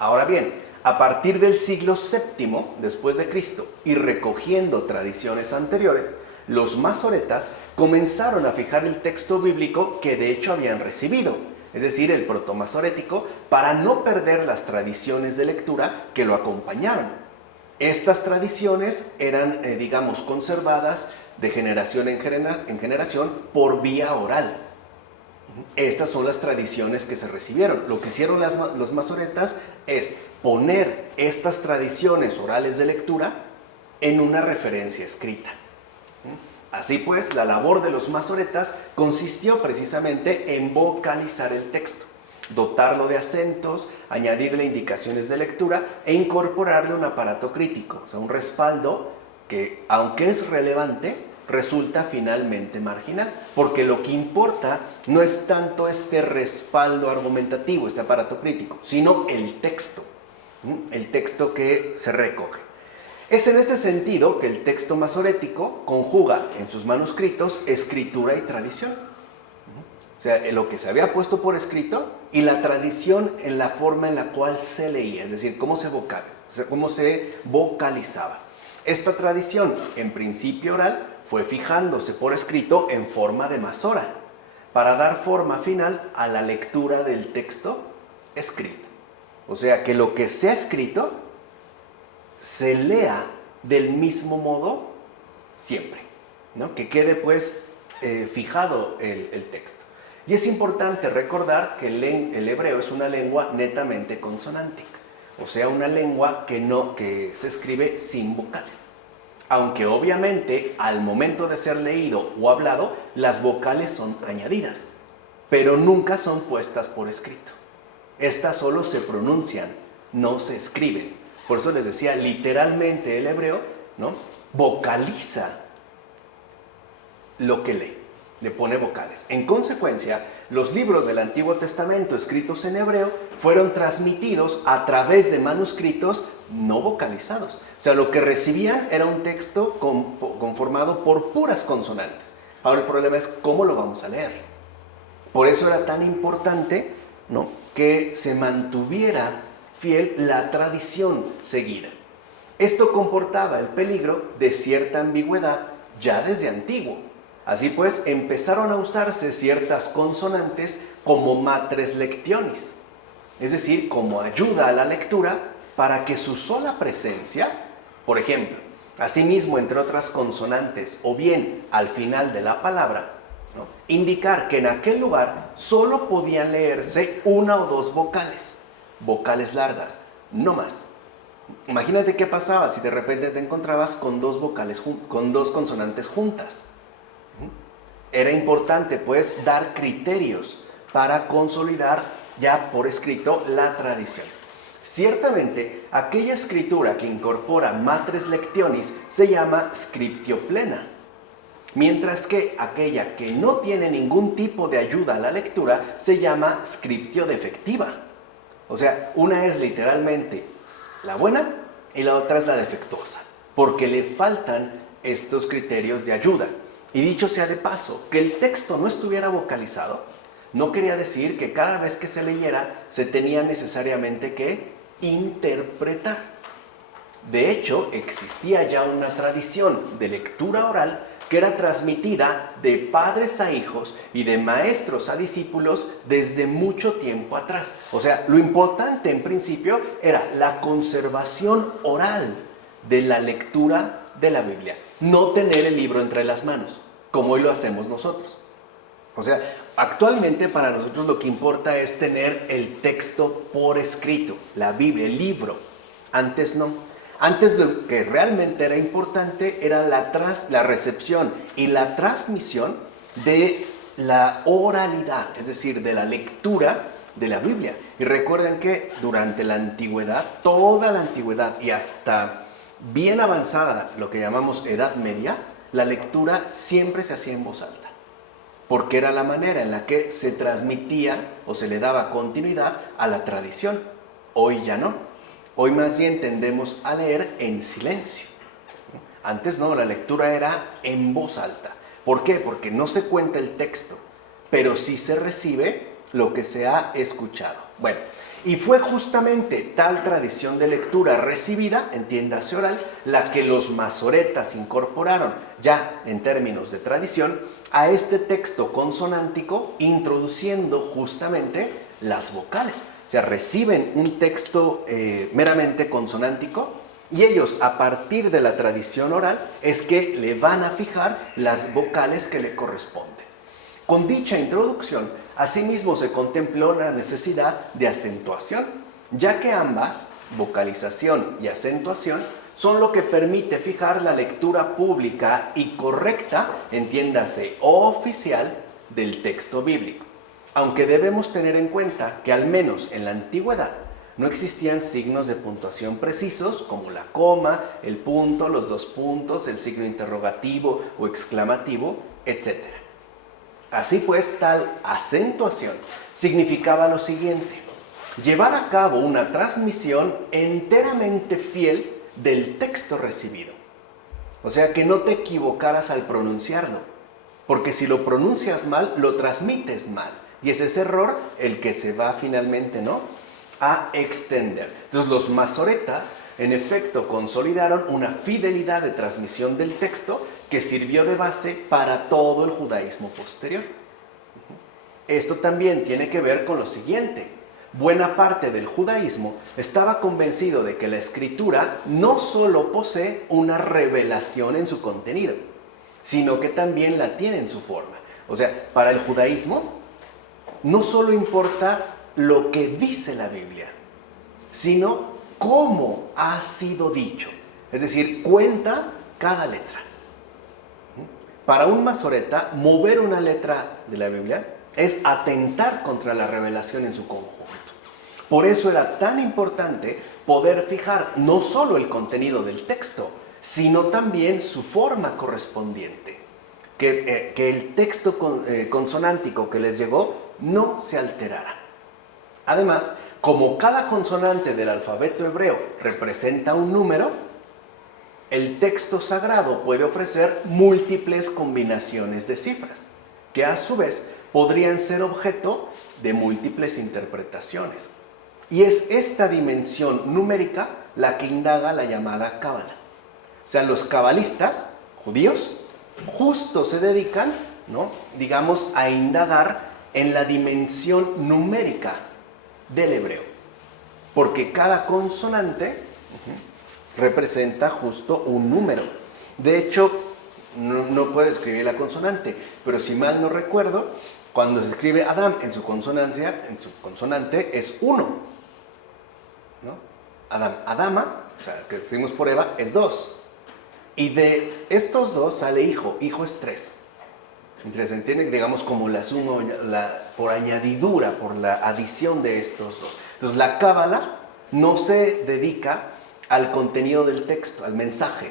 Ahora bien, a partir del siglo VII después de Cristo y recogiendo tradiciones anteriores, los masoretas comenzaron a fijar el texto bíblico que de hecho habían recibido, es decir, el protomasorético, para no perder las tradiciones de lectura que lo acompañaron. Estas tradiciones eran, digamos, conservadas de generación en generación por vía oral. Estas son las tradiciones que se recibieron. Lo que hicieron los masoretas es poner estas tradiciones orales de lectura en una referencia escrita. Así pues, la labor de los masoretas consistió precisamente en vocalizar el texto, dotarlo de acentos, añadirle indicaciones de lectura e incorporarle un aparato crítico, o sea, un respaldo que, aunque es relevante, resulta finalmente marginal, porque lo que importa no es tanto este respaldo argumentativo, este aparato crítico, sino el texto que se recoge. Es en este sentido que el texto masorético conjuga en sus manuscritos escritura y tradición. O sea, lo que se había puesto por escrito y la tradición en la forma en la cual se leía, es decir, cómo se vocalizaba. Esta tradición, en principio oral, fue fijándose por escrito en forma de masora, para dar forma final a la lectura del texto escrito. O sea, que lo que se ha escrito se lea del mismo modo siempre, ¿no? Que quede pues fijado el texto. Y es importante recordar que el hebreo es una lengua netamente consonántica, o sea, una lengua que se escribe sin vocales. Aunque obviamente al momento de ser leído o hablado, las vocales son añadidas, pero nunca son puestas por escrito. Estas solo se pronuncian, no se escriben. Por eso les decía, literalmente el hebreo, ¿no?, vocaliza lo que lee, le pone vocales. En consecuencia, los libros del Antiguo Testamento escritos en hebreo fueron transmitidos a través de manuscritos no vocalizados. O sea, lo que recibían era un texto conformado por puras consonantes. Ahora el problema es cómo lo vamos a leer. Por eso era tan importante, ¿no?, que se mantuviera fiel la tradición seguida. Esto comportaba el peligro de cierta ambigüedad ya desde antiguo. Así pues, empezaron a usarse ciertas consonantes como matres lectionis, es decir, como ayuda a la lectura para que su sola presencia Por ejemplo, asimismo, entre otras consonantes o bien al final de la palabra, ¿no?, indicar que en aquel lugar solo podían leerse una o dos vocales largas, no más. Imagínate qué pasaba si de repente te encontrabas con dos consonantes juntas. Era importante, pues, dar criterios para consolidar ya por escrito la tradición. Ciertamente, aquella escritura que incorpora matres lectionis se llama scriptio plena, mientras que aquella que no tiene ningún tipo de ayuda a la lectura se llama scriptio defectiva. O sea, una es literalmente la buena y la otra es la defectuosa, porque le faltan estos criterios de ayuda. Y dicho sea de paso, que el texto no estuviera vocalizado no quería decir que cada vez que se leyera se tenía necesariamente que interpretar. De hecho, existía ya una tradición de lectura oral que era transmitida de padres a hijos y de maestros a discípulos desde mucho tiempo atrás. O sea, lo importante en principio era la conservación oral de la lectura de la Biblia, no tener el libro entre las manos, como hoy lo hacemos nosotros. O sea, actualmente para nosotros lo que importa es tener el texto por escrito, la Biblia, el libro. Antes no. Antes lo que realmente era importante era la recepción y la transmisión de la oralidad, es decir, de la lectura de la Biblia. Y recuerden que durante la antigüedad, toda la antigüedad y hasta bien avanzada, lo que llamamos Edad Media, la lectura siempre se hacía en voz alta, porque era la manera en la que se transmitía o se le daba continuidad a la tradición. Hoy ya no. Hoy más bien tendemos a leer en silencio. Antes no, la lectura era en voz alta. ¿Por qué? Porque no se cuenta el texto, pero sí se recibe lo que se ha escuchado. Bueno, y fue justamente tal tradición de lectura recibida, entiéndase oral, la que los masoretas incorporaron ya en términos de tradición a este texto consonántico, introduciendo justamente las vocales. O sea, reciben un texto meramente consonántico y ellos, a partir de la tradición oral, es que le van a fijar las vocales que le corresponden. Con dicha introducción, asimismo se contempló la necesidad de acentuación, ya que ambas, vocalización y acentuación, son lo que permite fijar la lectura pública y correcta, entiéndase, oficial, del texto bíblico. Aunque debemos tener en cuenta que al menos en la antigüedad no existían signos de puntuación precisos como la coma, el punto, los dos puntos, el signo interrogativo o exclamativo, etc. Así pues, tal acentuación significaba lo siguiente: llevar a cabo una transmisión enteramente fiel del texto recibido. O sea, que no te equivocaras al pronunciarlo, porque si lo pronuncias mal, lo transmites mal. Y es ese error el que se va finalmente, ¿no?, a extender. Entonces los masoretas, en efecto, consolidaron una fidelidad de transmisión del texto que sirvió de base para todo el judaísmo posterior. Esto también tiene que ver con lo siguiente: buena parte del judaísmo estaba convencido de que la escritura no solo posee una revelación en su contenido, sino que también la tiene en su forma. O sea, para el judaísmo no solo importa lo que dice la Biblia, sino cómo ha sido dicho. Es decir, cuenta cada letra. Para un masoreta, mover una letra de la Biblia es atentar contra la revelación en su conjunto. Por eso era tan importante poder fijar no solo el contenido del texto, sino también su forma correspondiente. Que el texto consonántico que les llegó no se alterara. Además, como cada consonante del alfabeto hebreo representa un número, el texto sagrado puede ofrecer múltiples combinaciones de cifras, que a su vez podrían ser objeto de múltiples interpretaciones. Y es esta dimensión numérica la que indaga la llamada cábala. O sea, los cabalistas judíos justo se dedican, ¿no?, digamos, a indagar en la dimensión numérica del hebreo, porque cada consonante representa justo un número. De hecho, no puede escribir la consonante, pero si mal no recuerdo, cuando se escribe Adam en su consonante es 1, ¿no? Adam, Adama, o sea, que decimos por Eva, es 2. Y de estos 2 sale hijo es 3. Entonces se entiende, digamos, como la suma, por añadidura, por la adición de estos 2. Entonces la cábala no se dedica al contenido del texto, al mensaje,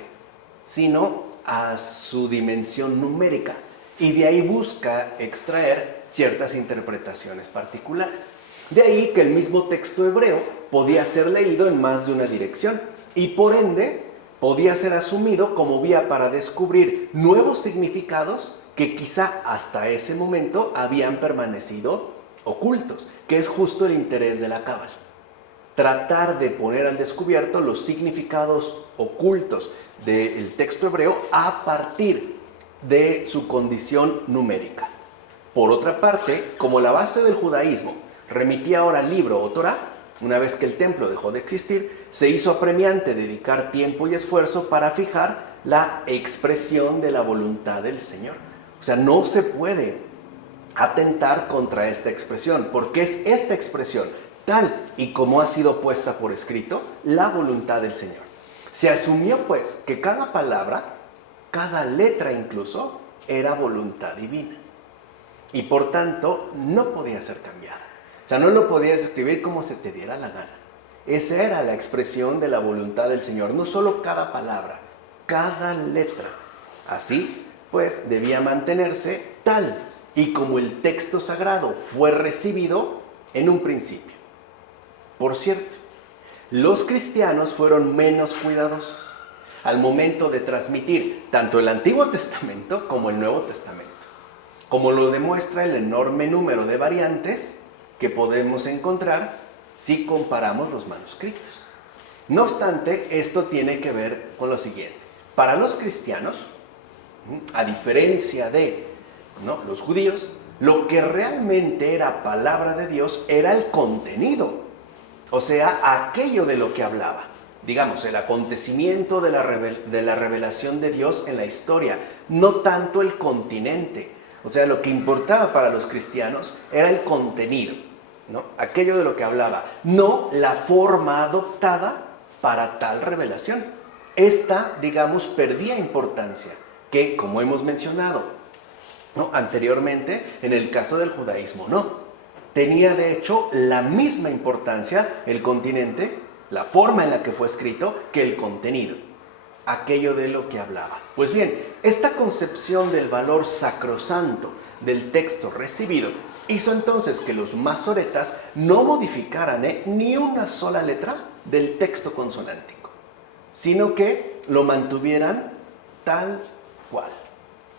sino a su dimensión numérica. Y de ahí busca extraer ciertas interpretaciones particulares. De ahí que el mismo texto hebreo podía ser leído en más de una dirección y por ende podía ser asumido como vía para descubrir nuevos significados que quizá hasta ese momento habían permanecido ocultos, que es justo el interés de la cábala. Tratar de poner al descubierto los significados ocultos del texto hebreo a partir de su condición numérica. Por otra parte, como la base del judaísmo remitía ahora al libro o Torá, una vez que el templo dejó de existir, se hizo apremiante dedicar tiempo y esfuerzo para fijar la expresión de la voluntad del Señor. O sea, no se puede atentar contra esta expresión, porque es esta expresión, tal y como ha sido puesta por escrito, la voluntad del Señor. Se asumió, pues, que cada palabra, cada letra incluso, era voluntad divina. Y por tanto, no podía ser cambiada. O sea, no lo podías escribir como se te diera la gana. Esa era la expresión de la voluntad del Señor. No solo cada palabra, cada letra. Así, pues, debía mantenerse tal y como el texto sagrado fue recibido en un principio. Por cierto, los cristianos fueron menos cuidadosos al momento de transmitir tanto el Antiguo Testamento como el Nuevo Testamento, como lo demuestra el enorme número de variantes que podemos encontrar si comparamos los manuscritos. No obstante, esto tiene que ver con lo siguiente. Para los cristianos, a diferencia de los judíos, lo que realmente era palabra de Dios era el contenido, o sea, aquello de lo que hablaba. Digamos, el acontecimiento de la revelación de Dios en la historia, no tanto el continente. O sea, lo que importaba para los cristianos era el contenido, ¿no? Aquello de lo que hablaba, no la forma adoptada para tal revelación. Esta, digamos, perdía importancia, que, como hemos mencionado, ¿no?, anteriormente, en el caso del judaísmo, no. Tenía, de hecho, la misma importancia el continente, la forma en la que fue escrito, que el contenido, aquello de lo que hablaba. Pues bien, esta concepción del valor sacrosanto del texto recibido hizo entonces que los masoretas no modificaran ni una sola letra del texto consonántico, sino que lo mantuvieran tal cual.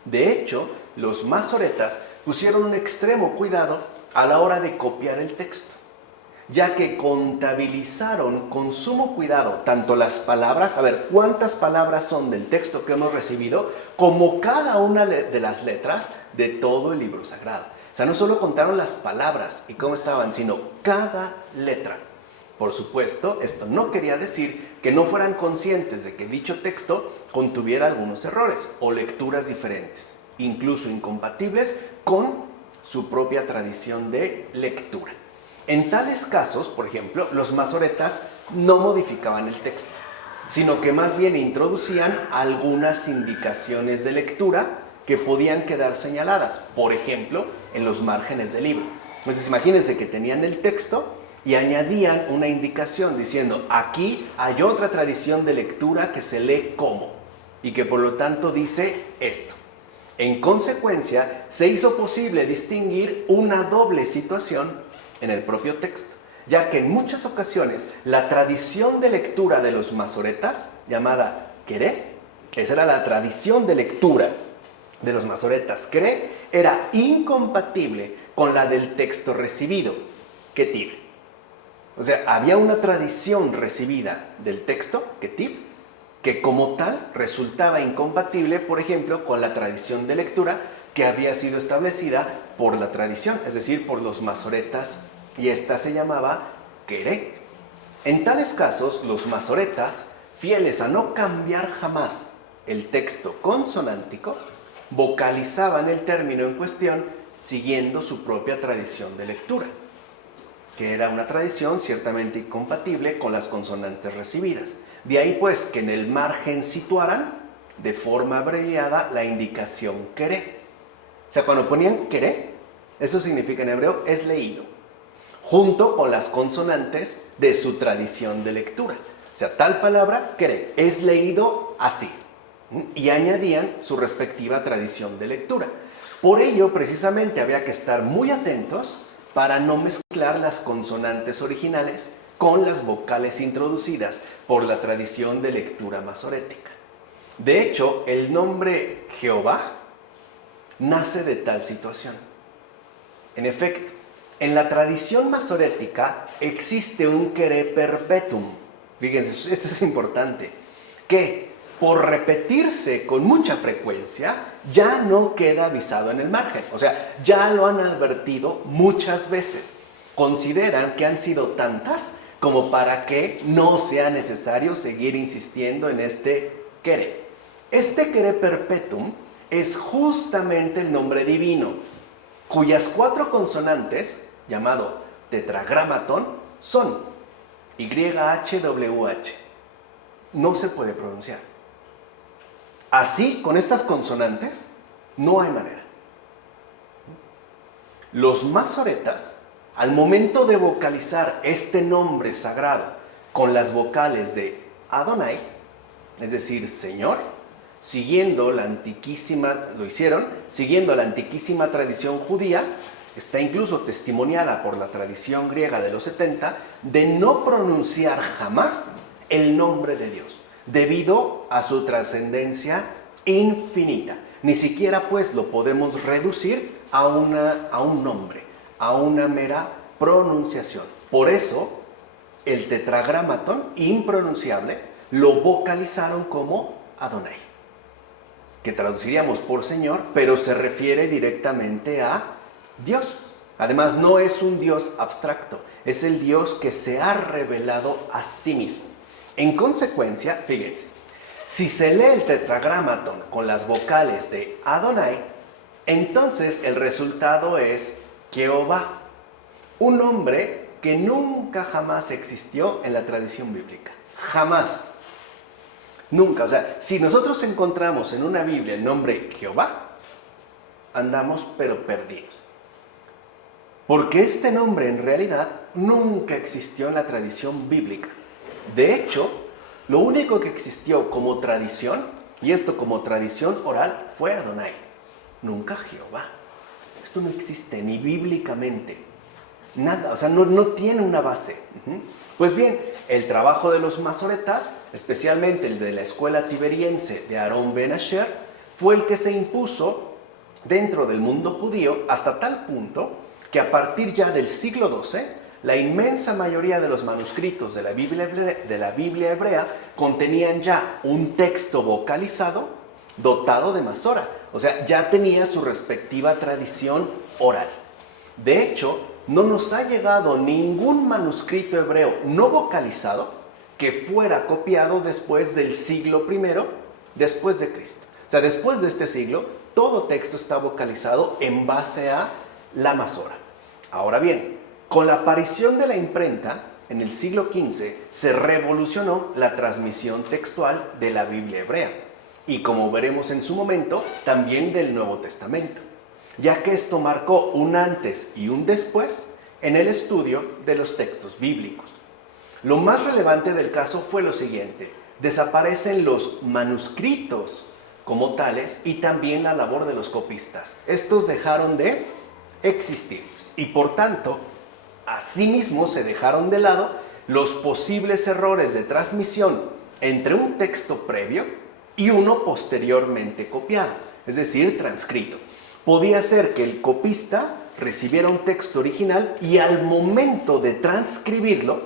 De hecho, los masoretas pusieron un extremo cuidado a la hora de copiar el texto, ya que contabilizaron con sumo cuidado tanto las palabras, a ver, cuántas palabras son del texto que hemos recibido, como cada una de las letras de todo el libro sagrado. O sea, no solo contaron las palabras y cómo estaban, sino cada letra. Por supuesto, esto no quería decir que no fueran conscientes de que dicho texto contuviera algunos errores o lecturas diferentes, incluso incompatibles con su propia tradición de lectura. En tales casos, por ejemplo, los masoretas no modificaban el texto, sino que más bien introducían algunas indicaciones de lectura que podían quedar señaladas, por ejemplo, en los márgenes del libro. Entonces, imagínense que tenían el texto y añadían una indicación diciendo, aquí hay otra tradición de lectura que se lee como, y que por lo tanto dice esto. En consecuencia, se hizo posible distinguir una doble situación en el propio texto, ya que en muchas ocasiones la tradición de lectura de los masoretas, llamada Queré, esa era la tradición de lectura de los masoretas, Queré, era incompatible con la del texto recibido, Ketib. O sea, había una tradición recibida del texto, Ketib, que como tal resultaba incompatible, por ejemplo, con la tradición de lectura que había sido establecida por la tradición, es decir, por los masoretas, y esta se llamaba Queré. En tales casos, los masoretas fieles a no cambiar jamás el texto consonántico, vocalizaban el término en cuestión siguiendo su propia tradición de lectura, que era una tradición ciertamente incompatible con las consonantes recibidas. De ahí pues que en el margen situaran de forma abreviada la indicación queré. O sea, cuando ponían queré, eso significa en hebreo es leído, junto con las consonantes de su tradición de lectura. O sea, tal palabra queré es leído así. Y añadían su respectiva tradición de lectura. Por ello, precisamente, había que estar muy atentos para no mezclar las consonantes originales con las vocales introducidas por la tradición de lectura masorética. De hecho, el nombre Jehová nace de tal situación. En efecto, en la tradición masorética existe un queré perpetuum. Fíjense, esto es importante, que por repetirse con mucha frecuencia, ya no queda avisado en el margen. O sea, ya lo han advertido muchas veces. Consideran que han sido tantas como para que no sea necesario seguir insistiendo en este queré. Este queré perpetuum es justamente el nombre divino, cuyas 4 consonantes, llamado tetragramatón, son YHWH. No se puede pronunciar. Así, con estas consonantes, no hay manera. Los masoretas, al momento de vocalizar este nombre sagrado con las vocales de Adonai, es decir, Señor, siguiendo la antiquísima tradición judía, está incluso testimoniada por la tradición griega de los 70, de no pronunciar jamás el nombre de Dios, debido a su trascendencia infinita. Ni siquiera pues lo podemos reducir a un nombre, a una mera pronunciación. Por eso el tetragramatón impronunciable lo vocalizaron como Adonai, que traduciríamos por Señor, pero se refiere directamente a Dios. Además, no es un Dios abstracto, es el Dios que se ha revelado a sí mismo. En consecuencia, fíjense, si se lee el tetragramatón con las vocales de Adonai, entonces el resultado es Jehová, un nombre que nunca jamás existió en la tradición bíblica. Jamás. Nunca. O sea, si nosotros encontramos en una Biblia el nombre Jehová, andamos pero perdidos. Porque este nombre en realidad nunca existió en la tradición bíblica. De hecho, lo único que existió como tradición, y esto como tradición oral, fue Adonai, nunca Jehová. Esto no existe ni bíblicamente, nada, o sea, no tiene una base. Pues bien, el trabajo de los masoretas, especialmente el de la escuela tiberiense de Aarón ben Asher, fue el que se impuso dentro del mundo judío hasta tal punto que a partir ya del siglo XII, la inmensa mayoría de los manuscritos de la Biblia hebrea contenían ya un texto vocalizado dotado de masora. O sea, ya tenía su respectiva tradición oral. De hecho, no nos ha llegado ningún manuscrito hebreo no vocalizado que fuera copiado después del siglo I después de Cristo. O sea, después de este siglo, todo texto está vocalizado en base a la masora. Ahora bien, con la aparición de la imprenta, en el siglo XV, se revolucionó la transmisión textual de la Biblia hebrea, y como veremos en su momento, también del Nuevo Testamento, ya que esto marcó un antes y un después en el estudio de los textos bíblicos. Lo más relevante del caso fue lo siguiente: desaparecen los manuscritos como tales y también la labor de los copistas. Estos dejaron de existir y por tanto, asimismo se dejaron de lado los posibles errores de transmisión entre un texto previo y uno posteriormente copiado, es decir, transcrito. Podía ser que el copista recibiera un texto original y al momento de transcribirlo,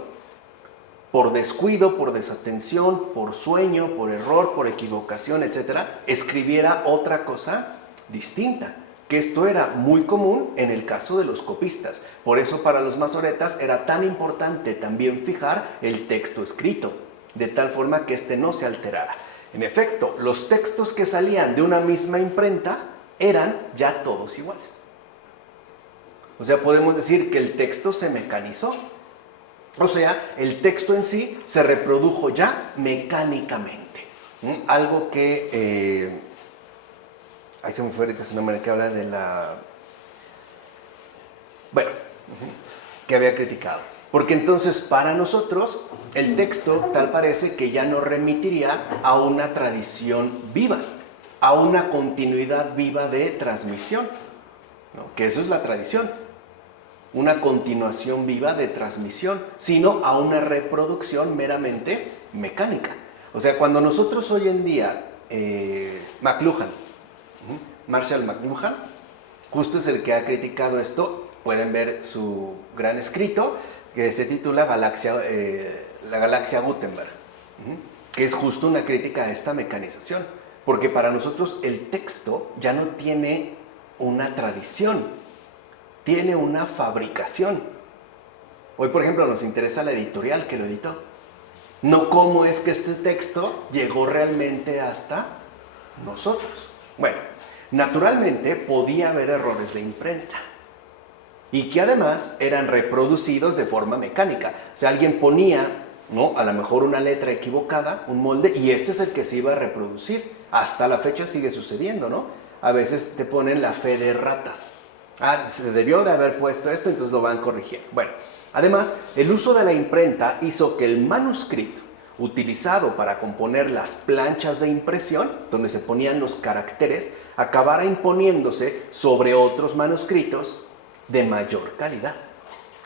por descuido, por desatención, por sueño, por error, por equivocación, etc., escribiera otra cosa distinta. Que esto era muy común en el caso de los copistas. Por eso para los masoretas era tan importante también fijar el texto escrito. de tal forma que éste no se alterara. En efecto, los textos que salían de una misma imprenta eran ya todos iguales. O sea, podemos decir que el texto se mecanizó. O sea, el texto en sí se reprodujo ya mecánicamente. Algo que... ahí se me fue ahorita su nombre, que habla de la... Bueno, que había criticado. Porque entonces para nosotros el texto tal parece que ya nos remitiría a una tradición viva, a una continuidad viva de transmisión, ¿no? Que eso es la tradición, una continuación viva de transmisión, sino a una reproducción meramente mecánica. O sea, cuando nosotros hoy en día, Marshall McLuhan, justo es el que ha criticado esto, pueden ver su gran escrito, que se titula La Galaxia Gutenberg, que es justo una crítica a esta mecanización, porque para nosotros el texto ya no tiene una tradición, tiene una fabricación. Hoy, por ejemplo, nos interesa la editorial que lo editó, no cómo es que este texto llegó realmente hasta nosotros. Bueno, naturalmente podía haber errores de imprenta, y que además eran reproducidos de forma mecánica. O sea, alguien ponía, ¿no?, a lo mejor una letra equivocada, un molde, y este es el que se iba a reproducir. Hasta la fecha sigue sucediendo, ¿no? A veces te ponen la fe de ratas. Se debió de haber puesto esto, entonces lo van corrigiendo. Bueno, además, el uso de la imprenta hizo que el manuscrito utilizado para componer las planchas de impresión, donde se ponían los caracteres, acabara imponiéndose sobre otros manuscritos de mayor calidad.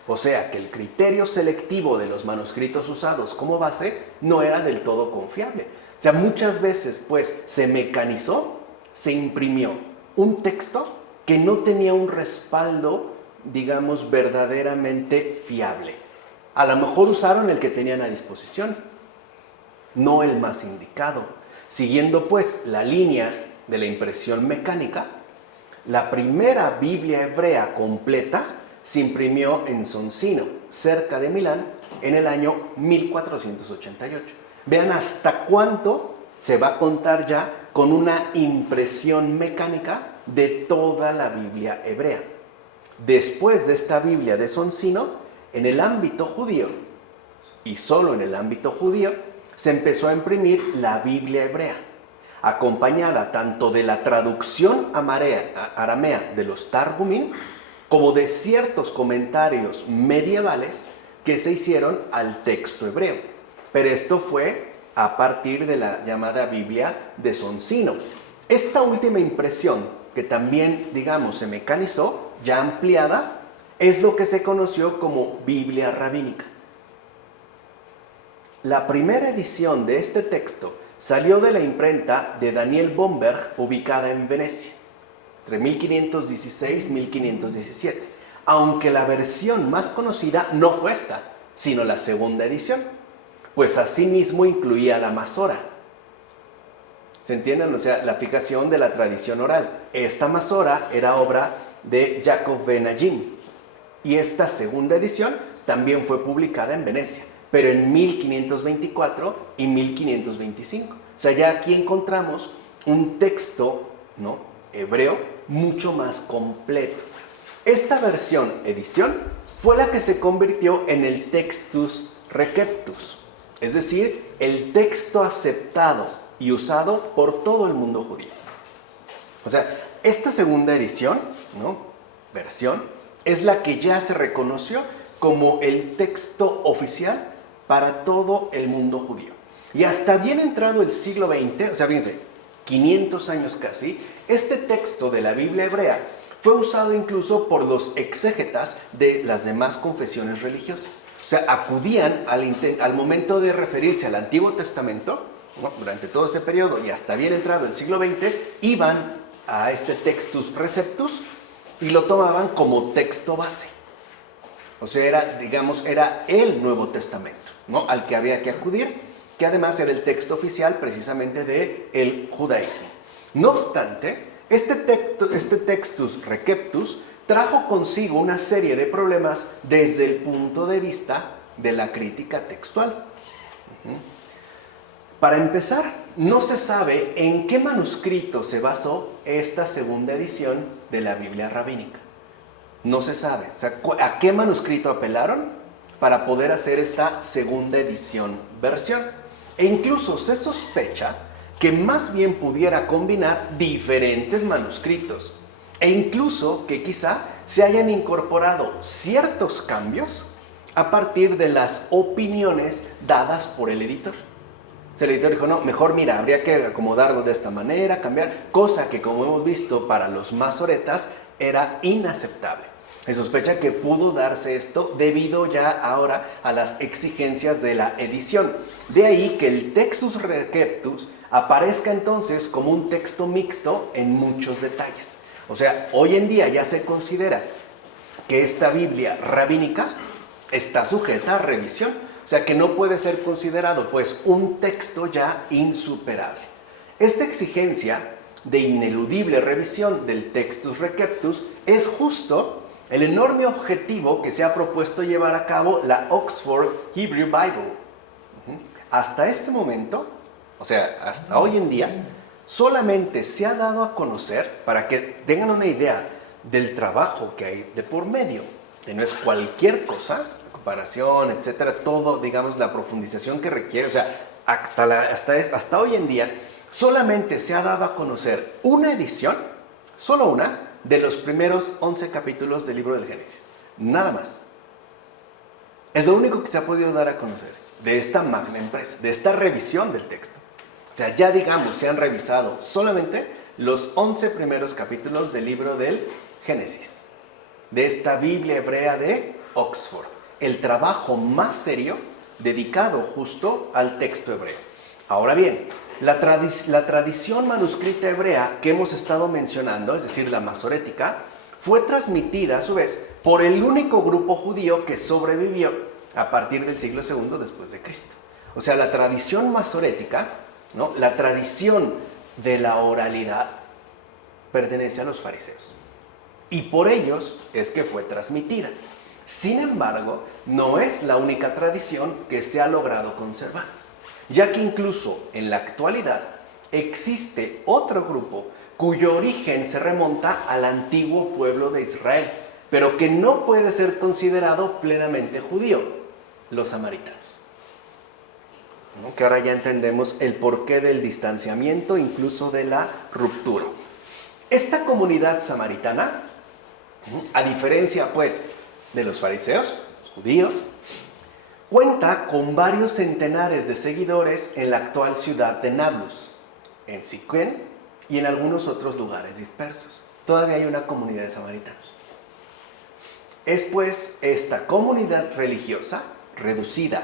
O sea que el criterio selectivo de los manuscritos usados como base no era del todo confiable. O sea, muchas veces pues se mecanizó, se imprimió un texto que no tenía un respaldo, digamos, verdaderamente fiable. A lo mejor usaron el que tenían a disposición, no el más indicado. Siguiendo pues la línea de la impresión mecánica, la primera Biblia hebrea completa se imprimió en Soncino, cerca de Milán, en el año 1488. Vean hasta cuánto se va a contar ya con una impresión mecánica de toda la Biblia hebrea. Después de esta Biblia de Soncino, en el ámbito judío, y solo en el ámbito judío, se empezó a imprimir la Biblia hebrea, acompañada tanto de la traducción aramea de los Targumim, como de ciertos comentarios medievales que se hicieron al texto hebreo. Pero esto fue a partir de la llamada Biblia de Soncino. Esta última impresión, que también, digamos, se mecanizó, ya ampliada, es lo que se conoció como Biblia rabínica. La primera edición de este texto salió de la imprenta de Daniel Bomberg, ubicada en Venecia, entre 1516 y 1517, aunque la versión más conocida no fue esta, sino la segunda edición, pues asimismo incluía la Masora. ¿Se entienden? O sea, la fijación de la tradición oral. Esta Masora era obra de Jacob Ben Ajim, y esta segunda edición también fue publicada en Venecia, pero en 1524 y 1525. O sea, ya aquí encontramos un texto, ¿no?, hebreo mucho más completo. Esta edición, fue la que se convirtió en el Textus Receptus, es decir, el texto aceptado y usado por todo el mundo judío. O sea, esta segunda edición, ¿no?, versión, es la que ya se reconoció como el texto oficial para todo el mundo judío. Y hasta bien entrado el siglo XX, o sea, fíjense, 500 años casi, este texto de la Biblia hebrea fue usado incluso por los exégetas de las demás confesiones religiosas. O sea, acudían al momento de referirse al Antiguo Testamento, ¿no?, durante todo este periodo y hasta bien entrado el siglo XX, iban a este Textus Receptus y lo tomaban como texto base. O sea, era el Nuevo Testamento, ¿no?, al que había que acudir, que además era el texto oficial precisamente del judaísmo. No obstante, este Textus Receptus trajo consigo una serie de problemas desde el punto de vista de la crítica textual. Para empezar, no se sabe en qué manuscrito se basó esta segunda edición de la Biblia rabínica. No se sabe. O sea, ¿a qué manuscrito apelaron para poder hacer esta segunda versión? E incluso se sospecha que más bien pudiera combinar diferentes manuscritos. E incluso que quizá se hayan incorporado ciertos cambios a partir de las opiniones dadas por el editor. O sea, el editor dijo, no, mejor mira, habría que acomodarlo de esta manera, cambiar, cosa que como hemos visto para los masoretas era inaceptable. Se sospecha que pudo darse esto debido ya ahora a las exigencias de la edición. De ahí que el Textus Receptus aparezca entonces como un texto mixto en muchos detalles. O sea, hoy en día ya se considera que esta Biblia rabínica está sujeta a revisión. O sea, que no puede ser considerado pues un texto ya insuperable. Esta exigencia de ineludible revisión del Textus Receptus es justo el enorme objetivo que se ha propuesto llevar a cabo la Oxford Hebrew Bible. Hasta este momento, o sea, hasta hoy en día, solamente se ha dado a conocer, para que tengan una idea del trabajo que hay de por medio, que no es cualquier cosa, la comparación, etcétera, todo, digamos, la profundización que requiere, o sea, hasta hoy en día, solamente se ha dado a conocer una edición, solo una, de los primeros 11 capítulos del libro del Génesis. Nada más. Es lo único que se ha podido dar a conocer de esta magna empresa, de esta revisión del texto. O sea, ya digamos, se han revisado solamente los 11 primeros capítulos del libro del Génesis, de esta Biblia hebrea de Oxford, el trabajo más serio dedicado justo al texto hebreo. Ahora bien, la tradición manuscrita hebrea que hemos estado mencionando, es decir, la masorética, fue transmitida a su vez por el único grupo judío que sobrevivió a partir del siglo II después de Cristo. O sea, la tradición masorética, ¿no?, la tradición de la oralidad, pertenece a los fariseos. Y por ellos es que fue transmitida. Sin embargo, no es la única tradición que se ha logrado conservar, ya que incluso en la actualidad existe otro grupo cuyo origen se remonta al antiguo pueblo de Israel, pero que no puede ser considerado plenamente judío, los samaritanos. ¿No? Que ahora ya entendemos el porqué del distanciamiento, incluso de la ruptura. Esta comunidad samaritana, a diferencia pues de los fariseos, los judíos, cuenta con varios centenares de seguidores en la actual ciudad de Nablus, en Siquén y en algunos otros lugares dispersos. Todavía hay una comunidad de samaritanos. Es pues esta comunidad religiosa, reducida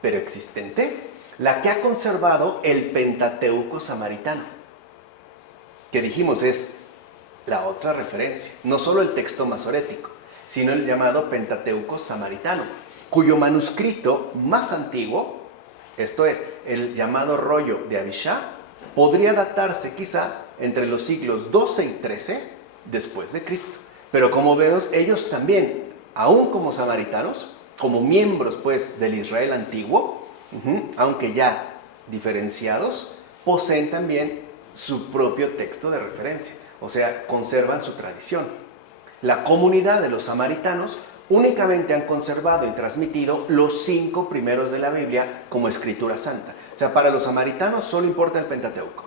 pero existente, la que ha conservado el Pentateuco samaritano, que dijimos es la otra referencia, no solo el texto masorético, sino el llamado Pentateuco samaritano, cuyo manuscrito más antiguo, esto es, el llamado rollo de Abishá, podría datarse quizá entre los siglos XII y XIII después de Cristo. Pero como vemos, ellos también, aún como samaritanos, como miembros pues del Israel antiguo, aunque ya diferenciados, poseen también su propio texto de referencia, o sea, conservan su tradición. La comunidad de los samaritanos únicamente han conservado y transmitido los 5 primeros de la Biblia como escritura santa. O sea, para los samaritanos solo importa el Pentateuco.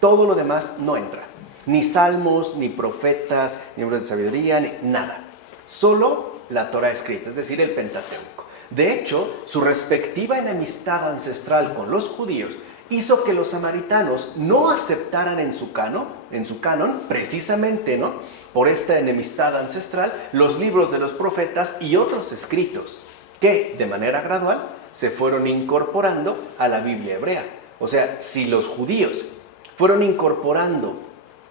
Todo lo demás no entra. Ni salmos, ni profetas, ni libros de sabiduría, ni nada. Solo la Torah escrita, es decir, el Pentateuco. De hecho, su respectiva enemistad ancestral con los judíos hizo que los samaritanos no aceptaran en su canon, precisamente, ¿no?, por esta enemistad ancestral, los libros de los profetas y otros escritos que, de manera gradual, se fueron incorporando a la Biblia hebrea. O sea, si los judíos fueron incorporando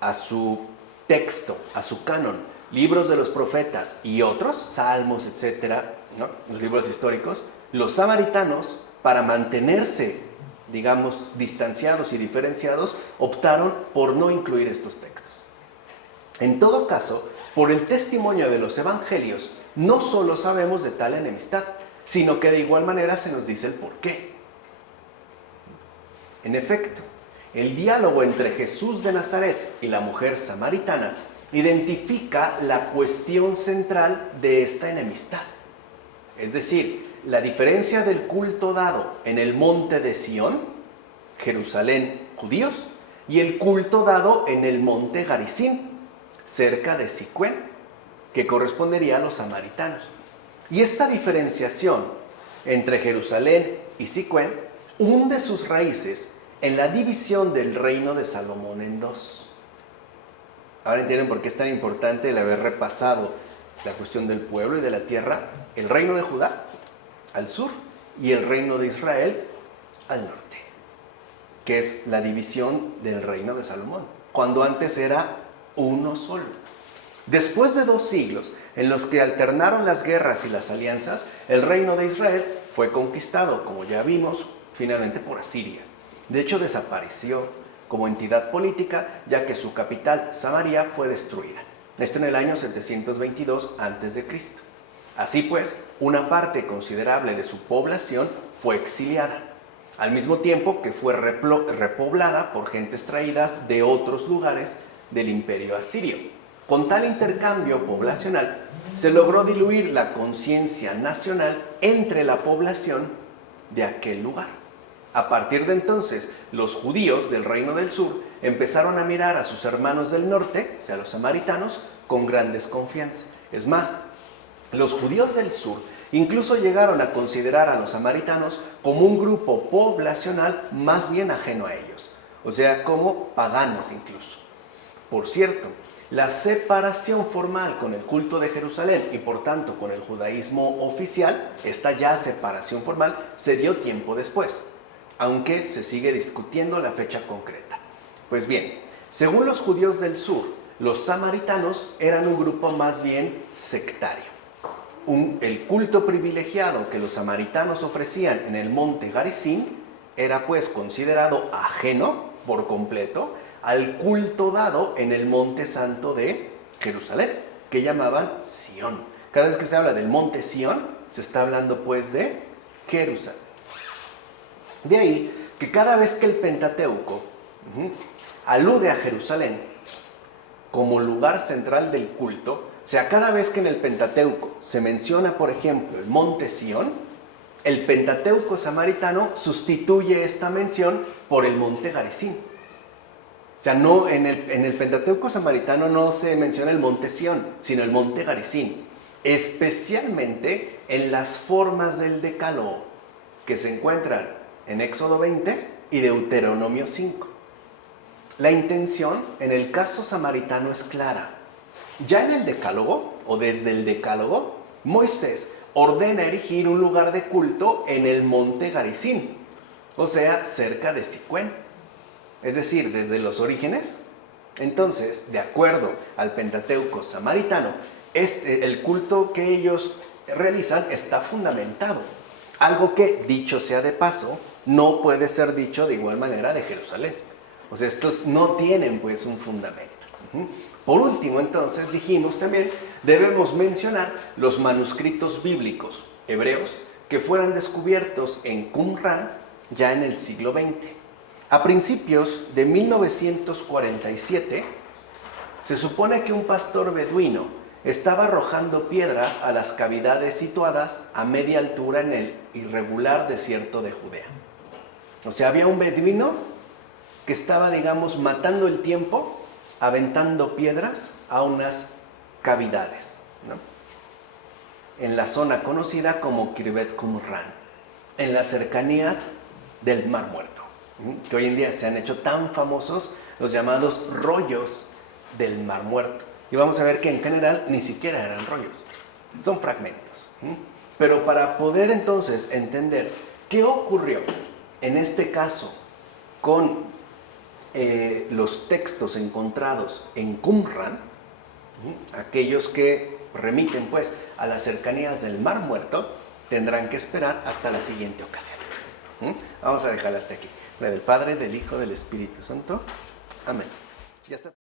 a su texto, a su canon, libros de los profetas y otros, salmos, etcétera, ¿no?, los libros históricos, los samaritanos, para mantenerse, digamos, distanciados y diferenciados, optaron por no incluir estos textos. En todo caso, por el testimonio de los evangelios, no solo sabemos de tal enemistad, sino que de igual manera se nos dice el porqué. En efecto, el diálogo entre Jesús de Nazaret y la mujer samaritana identifica la cuestión central de esta enemistad. Es decir, la diferencia del culto dado en el monte de Sión, Jerusalén, judíos, y el culto dado en el monte Garizim, cerca de Sicuén, que correspondería a los samaritanos. Y esta diferenciación entre Jerusalén y Sicuén hunde sus raíces en la división del reino de Salomón en dos. Ahora entienden por qué es tan importante el haber repasado la cuestión del pueblo y de la tierra, el reino de Judá al sur y el reino de Israel al norte, que es la división del reino de Salomón, cuando antes era uno solo. Después de 2 siglos en los que alternaron las guerras y las alianzas, el reino de Israel fue conquistado, como ya vimos, finalmente por Asiria. De hecho, desapareció como entidad política, ya que su capital, Samaria, fue destruida. Esto en el año 722 a.C. Así pues, una parte considerable de su población fue exiliada, al mismo tiempo que fue repoblada por gentes traídas de otros lugares del imperio asirio. Con tal intercambio poblacional, se logró diluir la conciencia nacional entre la población de aquel lugar. A partir de entonces, los judíos del reino del sur empezaron a mirar a sus hermanos del norte, o sea, los samaritanos, con gran desconfianza. Es más, los judíos del sur incluso llegaron a considerar a los samaritanos como un grupo poblacional más bien ajeno a ellos, o sea, como paganos incluso. Por cierto, la separación formal con el culto de Jerusalén y por tanto con el judaísmo oficial, esta ya separación formal, se dio tiempo después, aunque se sigue discutiendo la fecha concreta. Pues bien, según los judíos del sur, los samaritanos eran un grupo más bien sectario. El culto privilegiado que los samaritanos ofrecían en el monte Garizim era pues considerado ajeno por completo al culto dado en el monte santo de Jerusalén, que llamaban Sión. Cada vez que se habla del monte Sión, se está hablando pues de Jerusalén. De ahí que cada vez que el Pentateuco alude a Jerusalén como lugar central del culto, o sea, cada vez que en el Pentateuco se menciona, por ejemplo, el monte Sión, el Pentateuco samaritano sustituye esta mención por el monte Garizim. O sea, no, en el Pentateuco samaritano no se menciona el monte Sión, sino el monte Garizim, especialmente en las formas del Decálogo, que se encuentran en Éxodo 20 y Deuteronomio 5. La intención en el caso samaritano es clara. Ya en el Decálogo, o desde el Decálogo, Moisés ordena erigir un lugar de culto en el monte Garizim, o sea, cerca de Sicuén. Es decir, desde los orígenes. Entonces, de acuerdo al Pentateuco samaritano, el culto que ellos realizan está fundamentado. Algo que, dicho sea de paso, no puede ser dicho de igual manera de Jerusalén. O sea, estos no tienen pues un fundamento. Por último, entonces, dijimos también, debemos mencionar los manuscritos bíblicos hebreos que fueran descubiertos en Qumran ya en el siglo XX. A principios de 1947, se supone que un pastor beduino estaba arrojando piedras a las cavidades situadas a media altura en el irregular desierto de Judea. O sea, había un beduino que estaba, digamos, matando el tiempo, aventando piedras a unas cavidades, ¿no?, en la zona conocida como Kirbet Qumran, en las cercanías del Mar Muerto, que hoy en día se han hecho tan famosos los llamados rollos del Mar Muerto. Y vamos a ver que en general ni siquiera eran rollos, son fragmentos. Pero para poder entonces entender qué ocurrió en este caso con los textos encontrados en Qumran, aquellos que remiten pues a las cercanías del Mar Muerto, tendrán que esperar hasta la siguiente ocasión. Vamos a dejarla hasta aquí. En nombre del Padre, del Hijo, del Espíritu Santo. Amén. Ya está.